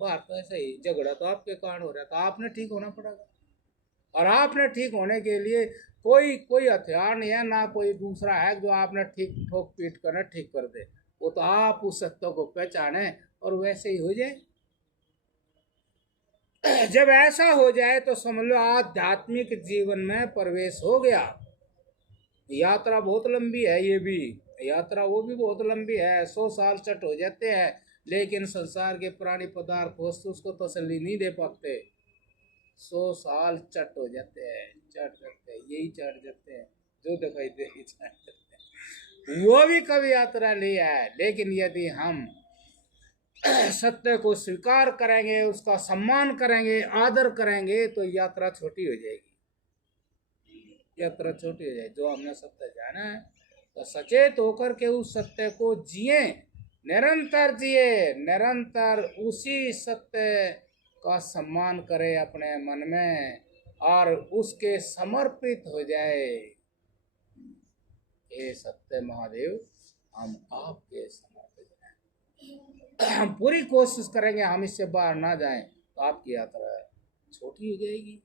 बाहर तो ऐसा ही, झगड़ा तो आपके कारण हो रहा है, तो आपने ठीक होना पड़ेगा। और आपने ठीक होने के लिए कोई हथियार नहीं है, ना कोई दूसरा है जो आपने ठीक ठोक पीट कर ठीक कर दे। वो तो आप उस सत्य को पहचाने और वैसे ही हो जाए। जब ऐसा हो जाए तो समझ लो आध्यात्मिक जीवन में प्रवेश हो गया। यात्रा बहुत लंबी है, ये भी यात्रा वो भी बहुत लंबी है, 100 साल चट हो जाते हैं, लेकिन संसार के प्राणी पदार्थ वस्तु उसको तसल्ली नहीं दे पाते। 100 साल चट हो जाते हैं, चट जाते हैं, यही चट जाते हैं जो दिखाई दे चट जाते हैं। वो भी कभी यात्रा नहीं है, लेकिन यदि हम सत्य को स्वीकार करेंगे, उसका सम्मान करेंगे, आदर करेंगे, तो यात्रा छोटी हो जाएगी, यात्रा छोटी हो जाएगी। जो हमने सत्य जाना है तो सचेत होकर के उस सत्य को जिए, निरंतर जिए, निरंतर उसी सत्य का सम्मान करे अपने मन में और उसके समर्पित हो जाए। हे सत्य महादेव, हम आपके समर्पित हैं। हम पूरी कोशिश करेंगे हम इससे बाहर ना जाएं, तो आपकी यात्रा छोटी हो जाएगी।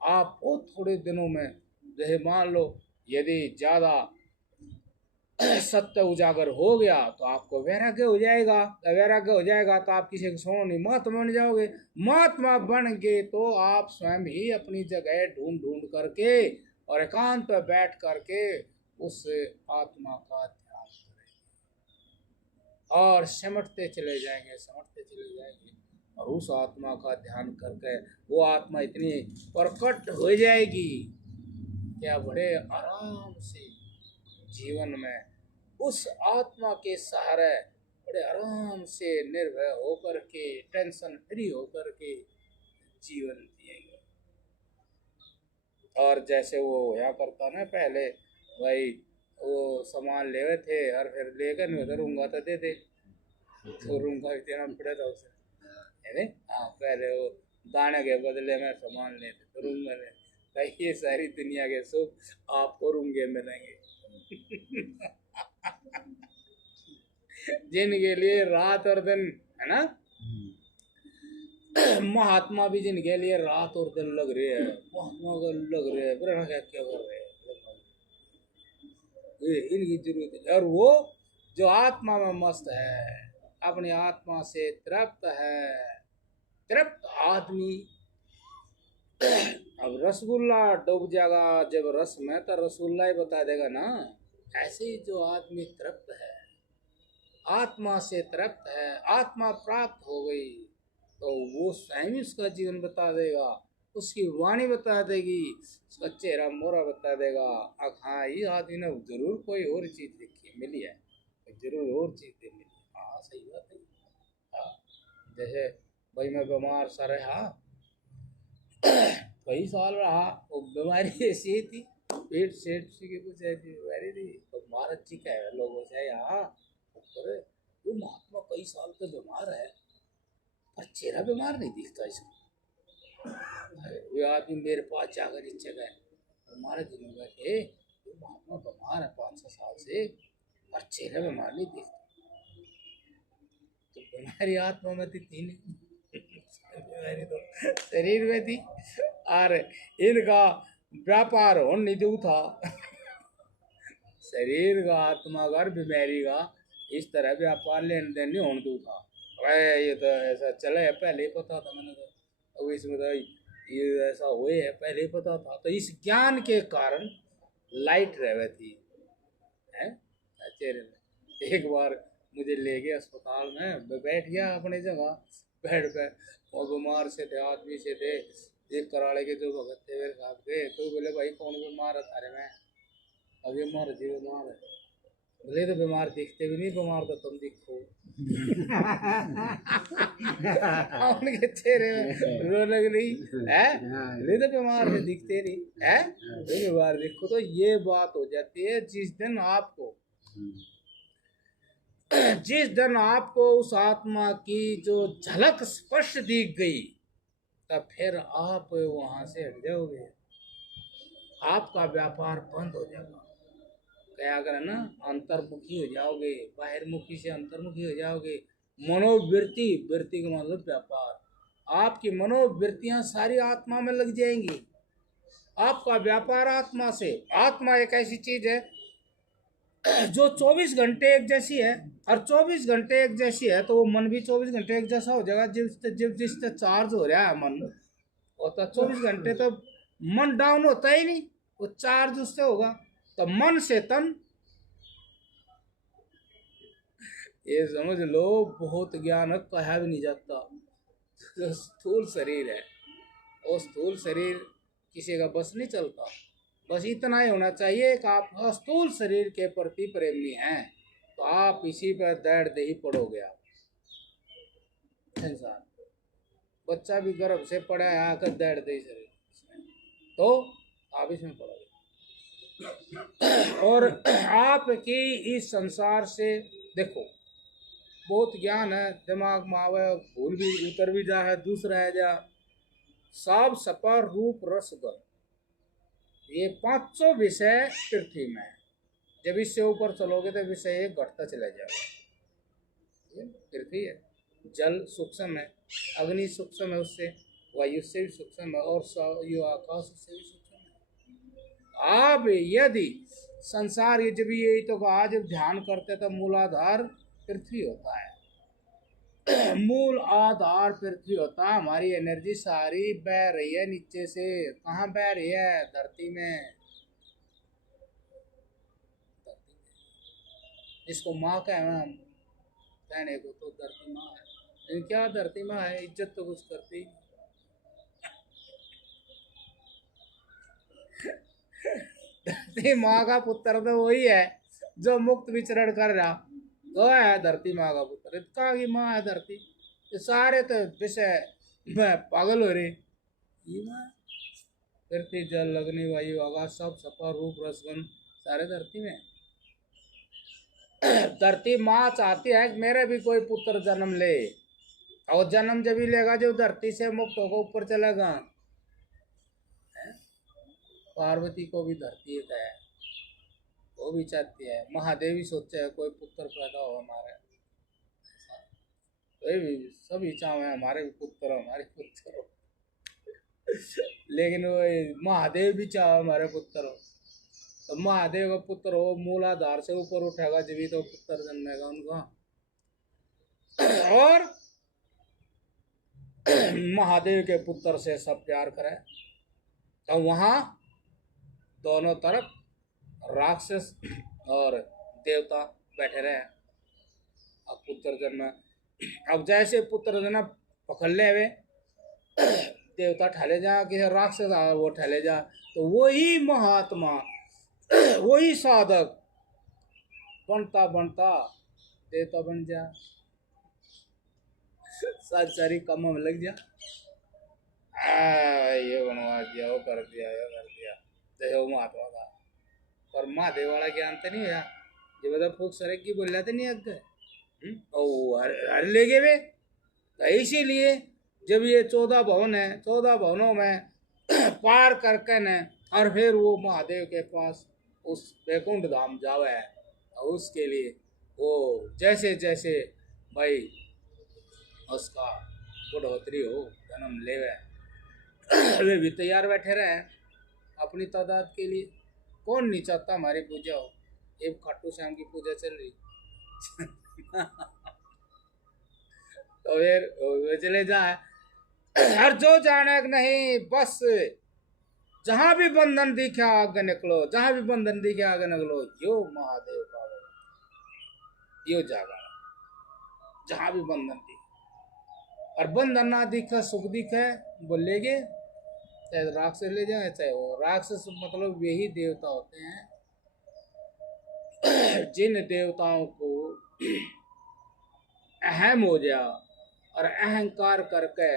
आप बहुत थोड़े दिनों में, जैसे मान लो यदि ज़्यादा सत्य उजागर हो गया तो आपको वैराग्य हो जाएगा, वैराग्य हो जाएगा तो आप किसी को सुनो नहीं, महात्मा बन जाओगे। महात्मा बन गए तो आप स्वयं ही अपनी जगह ढूंढ ढूंढ करके और एकांत पर बैठ करके उस आत्मा का ध्यान करेंगे और सिमटते चले जाएंगे, समटते चले जाएंगे, और उस आत्मा का ध्यान करके वो आत्मा इतनी प्रकट हो जाएगी क्या बड़े आराम से जीवन में उस आत्मा के सहारे बड़े आराम से निर्भय होकर के, टेंशन फ्री होकर के जीवन जिएंगे। और जैसे वो होया करता ना पहले, भाई वो सामान लेवे थे और फिर लेकर नहीं उधर रूंगा तो दे दे, तो रूंगा भी देना पड़े था उसे, है नहीं। हाँ, पहले वो दाने के बदले में सामान लेते तो रूंगा ले, भाई ये सारी दुनिया के सुख आपको रूंगे मिलेंगे। जिनके लिए रात और दिन, है ना, महात्मा भी जिनके लिए रात और दिन लग रहे हैं, महात्मा को लग रहे हैं, फिर क्या क्या कर रहे हैं, ये इनकी जरूरत है। और वो जो आत्मा में मस्त है, अपनी आत्मा से तृप्त है, तृप्त आदमी, अब रसगुल्ला डूब जाएगा जब रस में तो रसगुल्ला ही बता देगा ना। ऐसे ही जो आदमी तृप्त है, आत्मा से तृप्त है, आत्मा प्राप्त हो गई, तो वो स्वयं उसका जीवन बता देगा, उसकी वाणी बता देगी, उसका चेहरा मोहरा बता देगा। हाँ, ये आदमी ने जरूर कोई और चीज देखी मिली है, जरूर और चीज मिली। हाँ, सही बात है। हाँ, जैसे भाई मैं बीमार सा रहा, कई साल रहा, वो बीमारी ऐसी थी, पेट सेट की कुछ ऐसी बीमारी थी, तो महाराज जी कह लोगों से यहाँ ऊपर, वो महात्मा कई साल से बीमार है पर चेहरा बीमार नहीं दिखता इसको। वो आदमी मेरे पास जाकर नीचे गए, महाराज जी ने कहा वो महात्मा बीमार है 5-6 साल से पर चेहरा बीमार नहीं दिखता। तो बीमारी आत्मा में थी नहीं, बीमारी तो शरीर में थी, और इनका व्यापार हो नहीं दू था। शरीर का आत्मा का बीमारी का इस तरह व्यापार लेन देन नहीं होने दू था। ये तो ऐसा चला है, पहले ही पता था मैंने, तो अब इसमें तो ये ऐसा हुए है, पहले ही पता था। तो इस ज्ञान के कारण लाइट रह थी है चेहरे में। एक बार मुझे ले गए अस्पताल में, बैठ गया अपनी जगह बेड पे, और बीमार से थे, आदमी से थे, एक कराड़े के जो भगत थे मेरे साथ के, तो बोले भाई कौन बीमार है थारे में? अब ये मार जी बीमार है। बोले तो बीमार दिखते भी नहीं, बीमार तो तुम दिखो। उनके चेहरे में रौनक नहीं है, बोले तो बीमार से दिखते नहीं है, तो बीमार दिखो। तो ये बात हो जाती है जिस दिन आपको उस आत्मा की जो झलक स्पष्ट दिख गई, तब फिर आप वहां से हट जाओगे, आपका व्यापार बंद हो जाएगा। क्या करें ना, अंतर्मुखी हो जाओगे, बाहिर्मुखी से अंतर्मुखी हो जाओगे। मनोवृत्ति, वृत्ति का मतलब व्यापार, आपकी मनोवृत्तियां सारी आत्मा में लग जाएंगी, आपका व्यापार आत्मा से। आत्मा एक ऐसी चीज है जो 24 घंटे एक जैसी है, और 24 घंटे एक जैसी है तो वो मन भी 24 घंटे एक जैसा हो जाएगा। जिससे चार्ज हो रहा है मन, होता 24 घंटे तो मन डाउन होता ही नहीं, वो चार्ज उससे होगा। तो मन से तन, ये समझ लो, बहुत ज्ञान है, कहा भी नहीं जाता। जो स्थूल शरीर है, वो स्थूल शरीर किसी का बस नहीं चलता। बस इतना ही होना चाहिए कि आप स्थूल शरीर के प्रति प्रेमी हैं, तो आप इसी पर दैड़ दे ही पड़ोगे। आप इंसान, बच्चा भी गर्भ से पड़ा है आकर दैड़ दे शरीर, तो आप इसमें पड़ोगे। और आपकी इस संसार से देखो, बहुत ज्ञान है, दिमाग में आवे, भूल भी उतर भी जा है, दूसरा है जा सब सपर रूप रस गंध, ये 500 विषय पृथ्वी में है। जब इससे ऊपर चलोगे तो विषय एक घटता चला जाएगा। पृथ्वी है, जल सूक्ष्म है, अग्नि सूक्ष्म है उससे, वायु से भी सूक्ष्म है, और आकाश से भी सूक्ष्म है। आप यदि संसार, ये जब यही तो कहा, जब ध्यान करते तो मूलाधार पृथ्वी होता है। मूल आधार पृथ्वी होता है। हमारी एनर्जी सारी बह रही है नीचे से, कहाँ बह रही है? धरती में। जिसको माँ कहें हम कहने को, तो धरती माँ है, लेकिन क्या धरती माँ है, इज्जत तो कुछ करती। धरती माँ का पुत्र तो वही है जो मुक्त विचरण कर रहा, तो है धरती माँ का पुत्र। कहाँ की माँ है धरती? ये सारे तो विषय में पागल हो रहे, ये माँ पृथ्वी जल अग्नि वायु आकाश सब सपा रूप रसगंध सारे धरती में। धरती माँ चाहती है कि मेरे भी कोई पुत्र जन्म ले, और जन्म जब ही लेगा जब धरती से मुक्त होकर ऊपर चलेगा। पार्वती को भी धरती एक है, वो भी चाहती है, महादेव ही सोचे है कोई पुत्र पैदा हो हमारे, कोई भी सभी चाहे हमारे भी पुत्र हो, हमारे पुत्र हो। लेकिन वो महादेव भी चाहे हमारे पुत्र हो, तो महादेव का पुत्र हो मूलाधार से ऊपर उठेगा जब तो पुत्र जन्मेगा उनका। और महादेव के पुत्र से सब प्यार करे, तो वहाँ दोनों तरफ राक्षस और देवता बैठे रहे। अब पुत्र जन्म, अब जैसे पुत्र जन्म पकड़ ले वे देवता ठहले जा कि राक्षस वो ठहले जा, तो वही महात्मा वही साधक बनता बनता देवता बन जा, संसारी काम में लग जा। ये बनवा दिया, वो कर दिया, ये कर दिया, तो महात्मा का। पर महादेव वाला ज्ञान तो नहीं हुआ, जो बता फूक सरे की बोल जाते नहीं अग हर ले गए वे। तो इसीलिए जब ये 14 भवन है, 14 भवनों में पार करके न और फिर वो महादेव के पास उस वैकुंठ धाम जावे है, और उसके लिए वो जैसे जैसे भाई उसका बढ़ोतरी हो जन्म लेवे वे भी तैयार बैठे रहे अपनी तादाद के लिए। कौन नहीं चाहता हमारी पूजा हो, एक खाटू श्याम की पूजा चल रही तो फिर चले जाए। हर जो जाने नहीं, बस जहां भी बंधन दिखा आगे निकलो, जहां भी बंधन दिखा आगे निकलो, यो महादेव का यो जागा। जहां भी बंधन दिखे और बंधन ना दिखे सुख दिखे बोलेगे, चाहे राक्षस ले जाए चाहे वो राक्षस, मतलब यही देवता होते हैं जिन देवताओं को अहम हो जा और अहंकार करके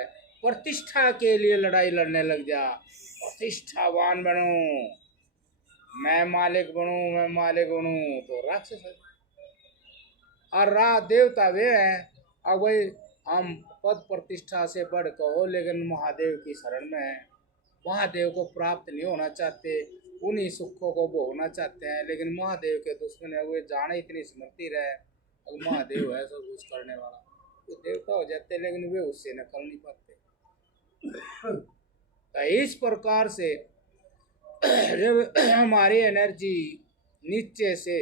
प्रतिष्ठा के लिए लड़ाई लड़ने लग जा, प्रतिष्ठावान बनो, मैं मालिक बनूं, मैं मालिक बनूं, तो राक्षस है। और देवता वे हैं, अब वही हम पद प्रतिष्ठा से बढ़ कहो लेकिन महादेव की शरण में है, महादेव को प्राप्त नहीं होना चाहते, उन्हीं सुखों को भोगना चाहते हैं। लेकिन महादेव के दुश्मन है, वे जाने इतनी स्मृति रहे अब महादेव है सब कुछ करने वाला, तो देवता हो जाते लेकिन वे उससे निकल नहीं पाते। तो इस प्रकार से जब हमारी एनर्जी नीचे से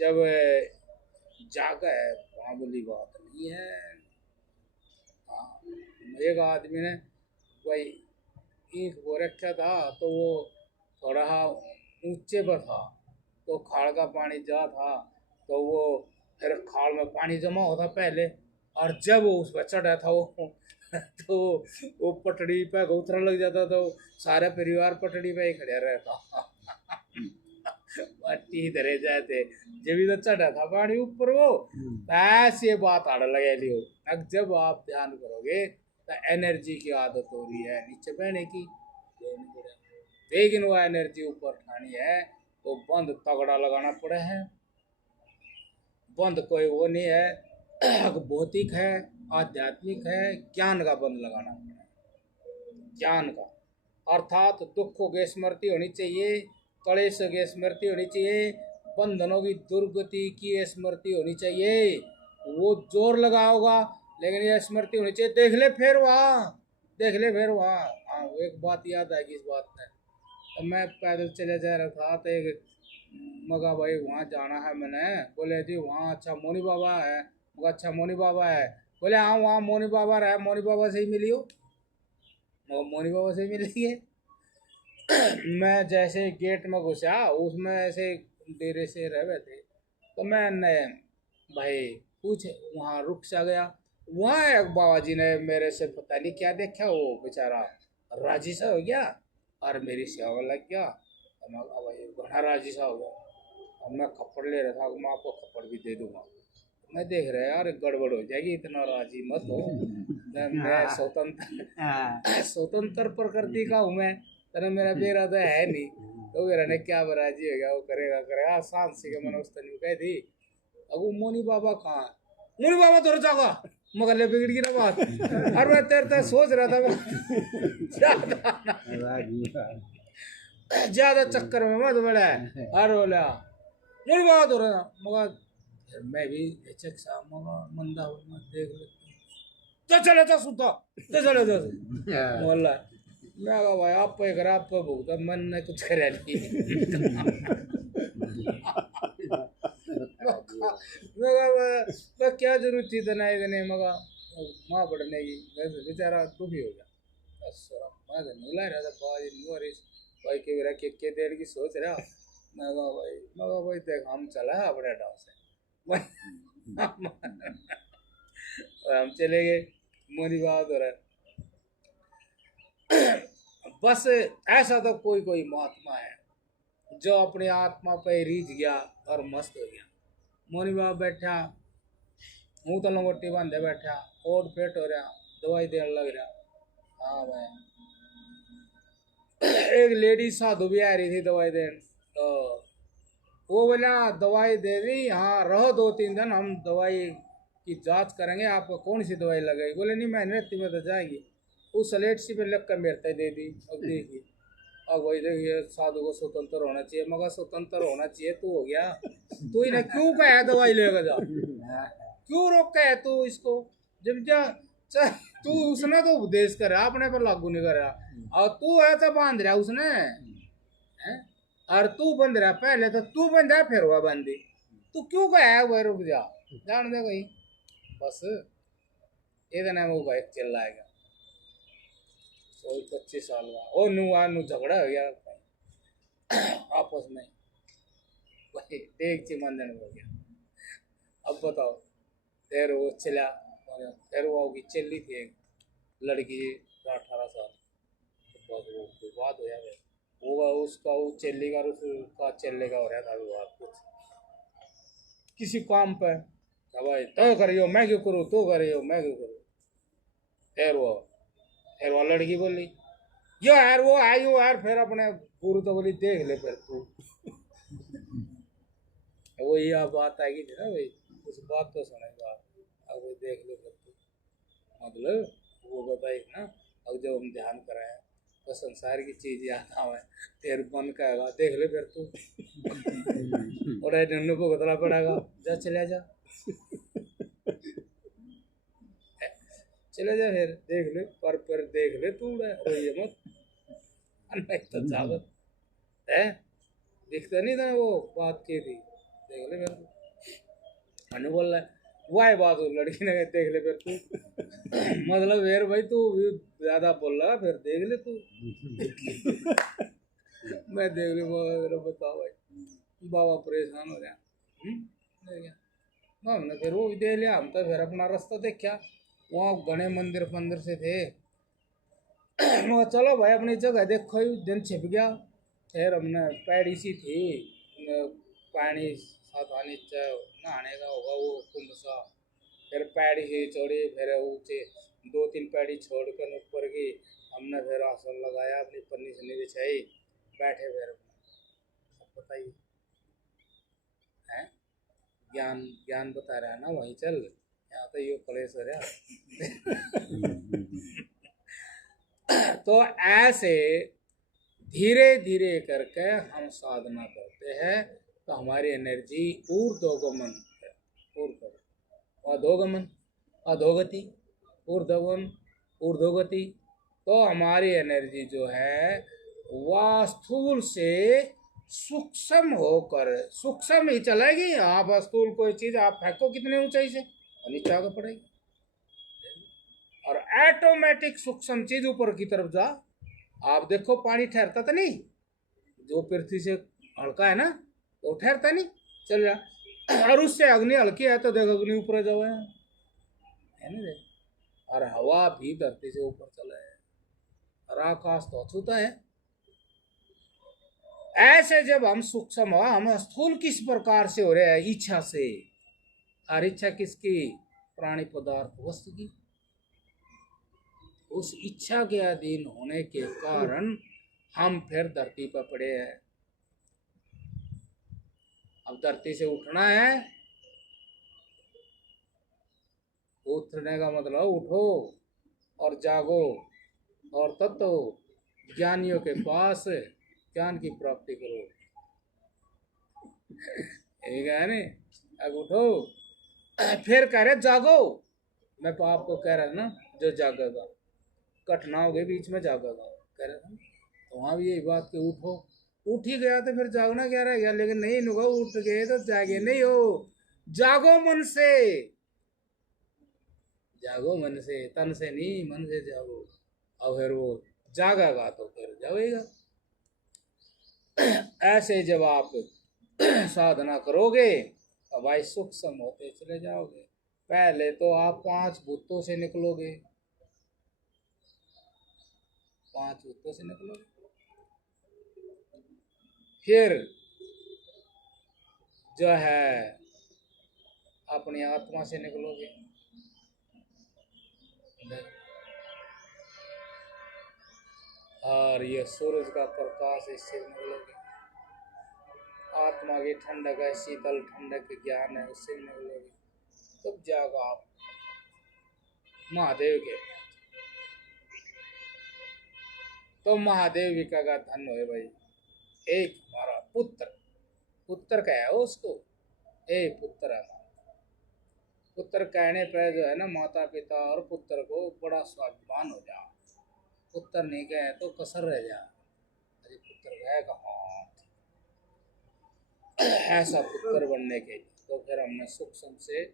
जब जागा है, मामूली बात नहीं है। हाँ, एक आदमी ने भाई ईंट वो रखा था, तो वो थोड़ा ऊंचे पर था, तो खाड़ का पानी जा था, तो वो फिर खाड़ में पानी जमा होता पहले, और जब वो उस पर चढ़ा था वो तो वो पटड़ी पे उतरने लग जाता, तो सारा परिवार पटड़ी पे ही खड़ा रहता मट्टी धरे जाते जब तो चढ़ा था पानी ऊपर वो। ऐसे बात आड़ लगे लियो, अब जब आप ध्यान करोगे तो एनर्जी की आदत हो रही है नीचे बहने की, लेकिन वो एनर्जी ऊपर उठानी है तो बंद तगड़ा लगाना पड़े है। बंद कोई वो नहीं है, भौतिक है, आध्यात्मिक है, ज्ञान का बंद लगाना पड़े, ज्ञान का। अर्थात दुखों की स्मृति होनी चाहिए, कलेश की स्मृति होनी चाहिए, बंधनों की दुर्गति की स्मृति होनी चाहिए। वो जोर लगाओगा लेकिन ये स्मृति होनी चाहिए, देख ले फिर वहाँ, देख ले फिर वहाँ। हाँ, एक बात याद आएगी इस बात में, तो मैं पैदल चले जा रहा था, तो एक मगा भाई वहाँ जाना है मैंने, बोले जी वहाँ अच्छा मोनी बाबा है, मगा अच्छा मोनी बाबा है, बोले हाँ वहाँ मोनी बाबा रहे, मोनी बाबा से ही मिलियो, मोनी बाबा से ही मिलेंगे। मैं जैसे गेट में घुसा, उसमें ऐसे डेरे से रह गए थे, तो मैंने भाई पूछे वहाँ रुक सा गया। वहाँ एक बाबा जी ने मेरे से पता नहीं क्या देखा, वो बेचारा राजी सा हो गया और मेरी सेवा लग गया, भाई बड़ा राजी सा हो गया। अब मैं खप्पड़ ले रहा था, मैं आपको खप्पड़ भी दे दूंगा। मैं देख रहा यार गड़बड़ हो जाएगी, इतना राजी मत हो, मैं स्वतंत्र स्वतंत्र प्रकृति का हूँ मैं, तेरा मेरा बेरा तो है नहीं, तो मेरा ने क्या बराजी हो गया, वो करेगा करेगा सांस सी के मन उस तनी कह दी। अब वो मोनी बाबा कहाँ है? मोनी बाबा तो जागा मगर ले बिगड़ गई ना बात। और मैं तेरे सोच रहा था ज्यादा चक्कर में मत बड़ा है। और बोला मोनी बाबा तो रहा मगर मैं भी चेक सा मगर मंदा हो मत देख लेती तो चले जा सुता तो चले जा मोहल्ला। मैं कहा भाई आप पे कर आप पे भुगता मन ने कुछ करे नहीं। मैं क्या जरूरत थी दनाई देने मगा माँ बढ़ने की, बेचारा दुखी हो गया। बस मैं तो नहीं ला रहा था बाजी नहीं हो रही भाई के मेरा के देर की सोच रहा। मैं भाई देख हम चला है अपने डाव से और हम चले गए मोनी बात हो रहा। बस ऐसा तो कोई कोई महात्मा है जो अपनी आत्मा पे रीझ गया और मस्त हो गया। मोनी बाबा बैठा मुँह तो लंगोटी बांधे बैठा, कोट पेट हो रहा, दवाई देने लग रहा। हाँ भाई एक लेडी साधु भी आ रही थी दवाई देने, तो वो बोला दवाई दे दी, हाँ रहो 2-3 दिन हम दवाई की जांच करेंगे, आपको कौन सी दवाई लगेगी। बोले नहीं मैं नृत्य में तो जाएंगी। उस स्लेट सी पे लग कर मेरे तक दे दी। अब देखिए अब वही देखिए साधु को स्वतंत्र होना चाहिए, मगर स्वतंत्र होना चाहिए तू हो गया, तू इन्हें क्यों कहे दवाई लेकर जा, क्यों रोक है तू इसको। जब जा तू उसने तो उपदेश करा अपने पर लागू नहीं करा, और तू है तो बांध रहा उसने है? और तू बंद रहा पहले तो तू बंद है फिर हुआ बंदी, तू क्यों कहे वह रुक जा जान दे कहीं। बस इतने वो भाई चिल्लाएगा 25 साल का ओ नु झगड़ा हो गया आपस में भाई एक ची मंदन हो गया। अब बताओ फिर वो चला, फिर वो होगी चली थी एक लड़की 18 साल, बस वो बात हो जाए वो उसका वो चेली का उसका चेले का हो रहा था विवाद कुछ किसी काम पे, भाई तो करियो मैं क्यों करूँ, तो करियो मैं क्यों करूँ। फिर वो लड़की बोली यो यार वो आयो यार, फिर अपने गुरु तो बोली देख ले फिर तू। वो ये बात आएगी थी ना भाई, उस बात तो सुनेगा अब वो देख ले फिर तू, मतलब वो बताई ना। अब जब हम ध्यान कराए तो संसार की चीज याद आवे तेरे मन का है देख ले फिर तू। और नन्नू को बतला पड़ेगा जा चले जा चले जा फिर देख ले पर देख ले तू रोइए मत नहीं तो जावत है दिखता नहीं था वो बात की थी देख ले फिर अनु बोल रहा है वो है बात हो लड़की ने देख ले फिर तू। मतलब वेर भाई तू ज्यादा बोल रहा फिर देख ले तू। मैं देख ले बताओ भाई बाबा परेशान हो गया। हमने फिर वो भी दे लिया, हम तो फिर अपना रास्ता देखा वहाँ घने मंदिर से थे। चलो भाई अपनी जगह देखो दिन छिप गया। फिर हमने पैड़ी सी थी पानी साथ आने नहाने का होगा वो कुंभ सा, फिर पैड़ी ही छोड़ी फिर ऊँचे 2-3 पैड़ी छोड़ कर ऊपर की हमने फिर आसन लगाया अपनी पन्नी सन्नी बिछाई बैठे फिर सब बताइए हैं ज्ञान ज्ञान बता रहा है ना वहीं चल यहाँ तो ये कलेश हो रहा। तो ऐसे धीरे धीरे करके हम साधना करते हैं तो हमारी एनर्जी ऊर्ध्वगमन है, अधोगमन अधोगति ऊर्ध्वगमन ऊर्ध्वगति। तो हमारी एनर्जी जो है वह स्थूल से सूक्ष्म होकर सूक्ष्म ही चलेगी। आप स्थूल कोई चीज आप फेंको कितने ऊंचाई से नीचे आगे पड़ेगी, और ऑटोमेटिक सूक्ष्म चीज ऊपर की तरफ जा। आप देखो पानी ठहरता तो नहीं, जो पृथ्वी से हल्का है ना वो ठहरता नहीं चल रहा, और उससे अग्नि हल्की है तो देखो अग्नि ऊपर जाओ है ना, और हवा भी धरती से ऊपर चला है और आकाश तो अछूता है। ऐसे जब हम सूक्ष्म हो हम स्थूल किस प्रकार से हो रहे हैं इच्छा से, और इच्छा किसकी प्राणी पदार्थ वस्तु की। उस इच्छा के अधीन होने के कारण हम फिर धरती पर पड़े हैं। अब धरती से उठना है। उठने का मतलब उठो और जागो और तत्व ज्ञानियों के पास ज्ञान की प्राप्ति करो। एक है नहीं, अब उठो। फिर कह रहे जागो। मैं तो आपको कह रहा ना, जो जागेगा घटनाओं के बीच में जागेगा कह रहा था। तो वहां भी यही बात कि उठो। उठ ही गया तो फिर जागना क्या रह गया। लेकिन नहीं नुगा, उठ गए तो जागे नहीं हो। जागो मन से, जागो मन से, तन से नहीं, मन से जागो। और फिर वो जागेगा तो फिर जागेगा। ऐसे जब आप साधना करोगे तो भाई सूक्ष्म होते चले जाओगे। पहले तो आप 5 भूतों से निकलोगे, 5 भूतों से निकलोगे। फिर जो है अपनी आत्मा से निकलोगे। और ये सूरज का प्रकाश, इससे निकलोगे। आत्मा की ठंडक है, शीतल ठंडक ज्ञान है, उससे निकलोगे। तब जाओ आप महादेव के। तो महादेव का धन हो भाई। एक हमारा पुत्र, पुत्र क्या है उसको, एक पुत्र है। पुत्र कहने पर जो है ना, माता पिता और पुत्र को बड़ा स्वाभिमान हो जा। पुत्र नहीं कहे तो कसर रह जा। अरे पुत्र गए कहाँ। ऐसा पुत्र बनने के लिए तो फिर हमने सूक्ष्म से,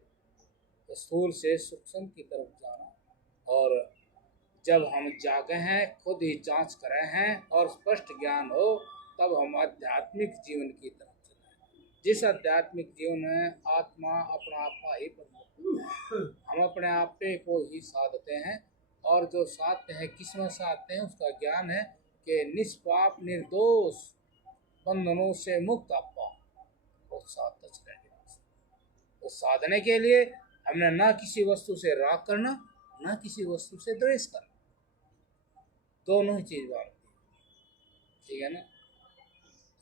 स्थूल से सूक्ष्म की तरफ जाना। और जब हम जागे हैं, खुद ही जांच करे हैं और स्पष्ट ज्ञान हो, तब हम आध्यात्मिक जीवन की तरफ चलें। जिस आध्यात्मिक जीवन में आत्मा अपना आपा ही हम अपने आप पे को ही साधते हैं। और जो साधते हैं, किसमें साधते हैं, उसका ज्ञान है कि निष्पाप निर्दोष बंधनों से मुक्त आपा वो साधते चले। तो साधने के लिए हमने ना किसी वस्तु से राग करना, ना किसी वस्तु से द्वेष करना। दोनों ही चीज बात, ठीक है ना।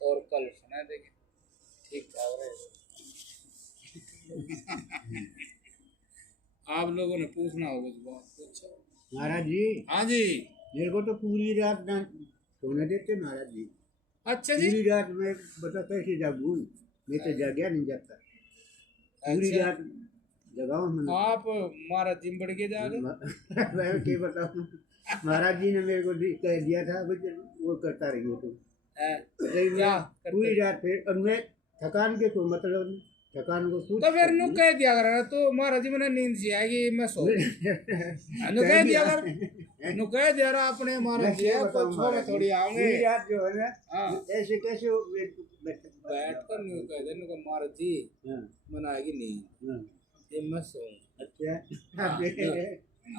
और कल सुना देंगे, ठीक ठाक। आप लोगों ने पूछना होगा बहुत कुछ। महाराज जी। हाँ जी। मेरे को तो पूरी रात ना सोने देते महाराज जी। अच्छा जी। पूरी रात में बता कैसे जागूं, मैं तो जागया नहीं जाता। पूरी रात जगाओ मैंने। आप महाराज जी बढ़ के जागे। मैं क्या बताऊं, महाराज जी ने मेरे को कह दिया था वो करता रहिए तुम। क्या पूरी रात फिर, और मैं थकान के कोई मतलब नहीं, थकान को कुछ तो फिर नु कह दिया कर। तो महाराज जी मैंने नींद सी आएगी, मैं सो नु कह दिया कर। नु कह दिया रहा अपने महाराज जी को छो में थोड़ी आऊंगे। पूरी रात जो है ना, ऐसे कैसे बैठ कर नु कह दे नु महाराज जी मैंने आएगी नींद, ये मैं सो। अच्छा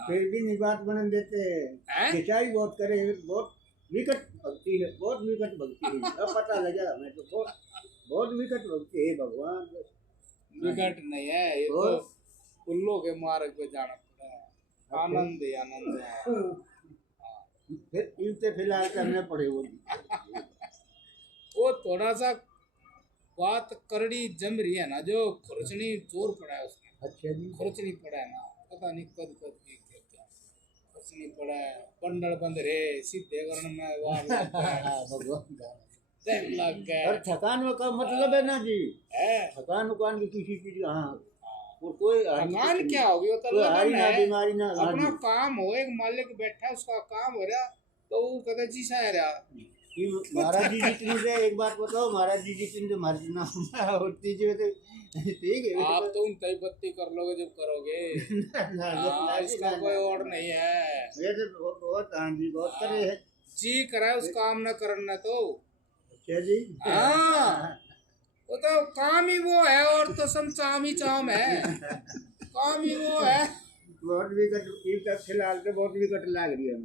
फिर भी नहीं बात बन देते। खिंचाई बहुत करे, बहुत विकट भक्ति है, बहुत विकट भक्ति है। अब पता लगा मैं तो बहुत विकट भक्ति है भगवान। विकट नहीं है ये, तो उल्लू के मार्ग पे जाना पड़ा है। आनंद ही आनंद है। फिर इनसे फिलहाल करने पड़े वो थोड़ा सा बात करड़ी जम रही है ना, जो खुरचनी जोर पड़ा है उसमें। अच्छा जी। खुरचनी पड़ा है ना, पता नहीं कद की क्या खुरचनी पड़ा है। बंडल बंद रे सीधे वर्ण में वार भगवान लग गए। और थकान का मतलब है ना जी, थकान उकान की किसी चीज। हाँ, और कोई थकान क्या होगी, वो तो लगन है, बीमारी ना अपना काम हो। एक मालिक बैठा है, उसका काम हो रहा तो वो कहते जी सा है रहा। महाराज जी जितनी से एक बात बताओ, महाराज जी जितनी से मार्जिन होती जी तो ठीक है। आप तो उन तय बत्ती कर लोगे जब करोगे। इसका कोई और नहीं है। ये तो बहुत हाँ जी बहुत करे है जी कराए उस काम न करना तो। अच्छा जी। हाँ वो तो काम ही वो है, और तो सब चाम ही चाम है। काम ही वो है। बहुत विकट फिलहाल तो बहुत विकट लग रही है।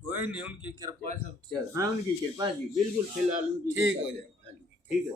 कोई नहीं, उनकी कृपा सब। हाँ उनकी कृपा जी, बिल्कुल फिलहाल उनकी। ठीक हो जाए। ठीक है।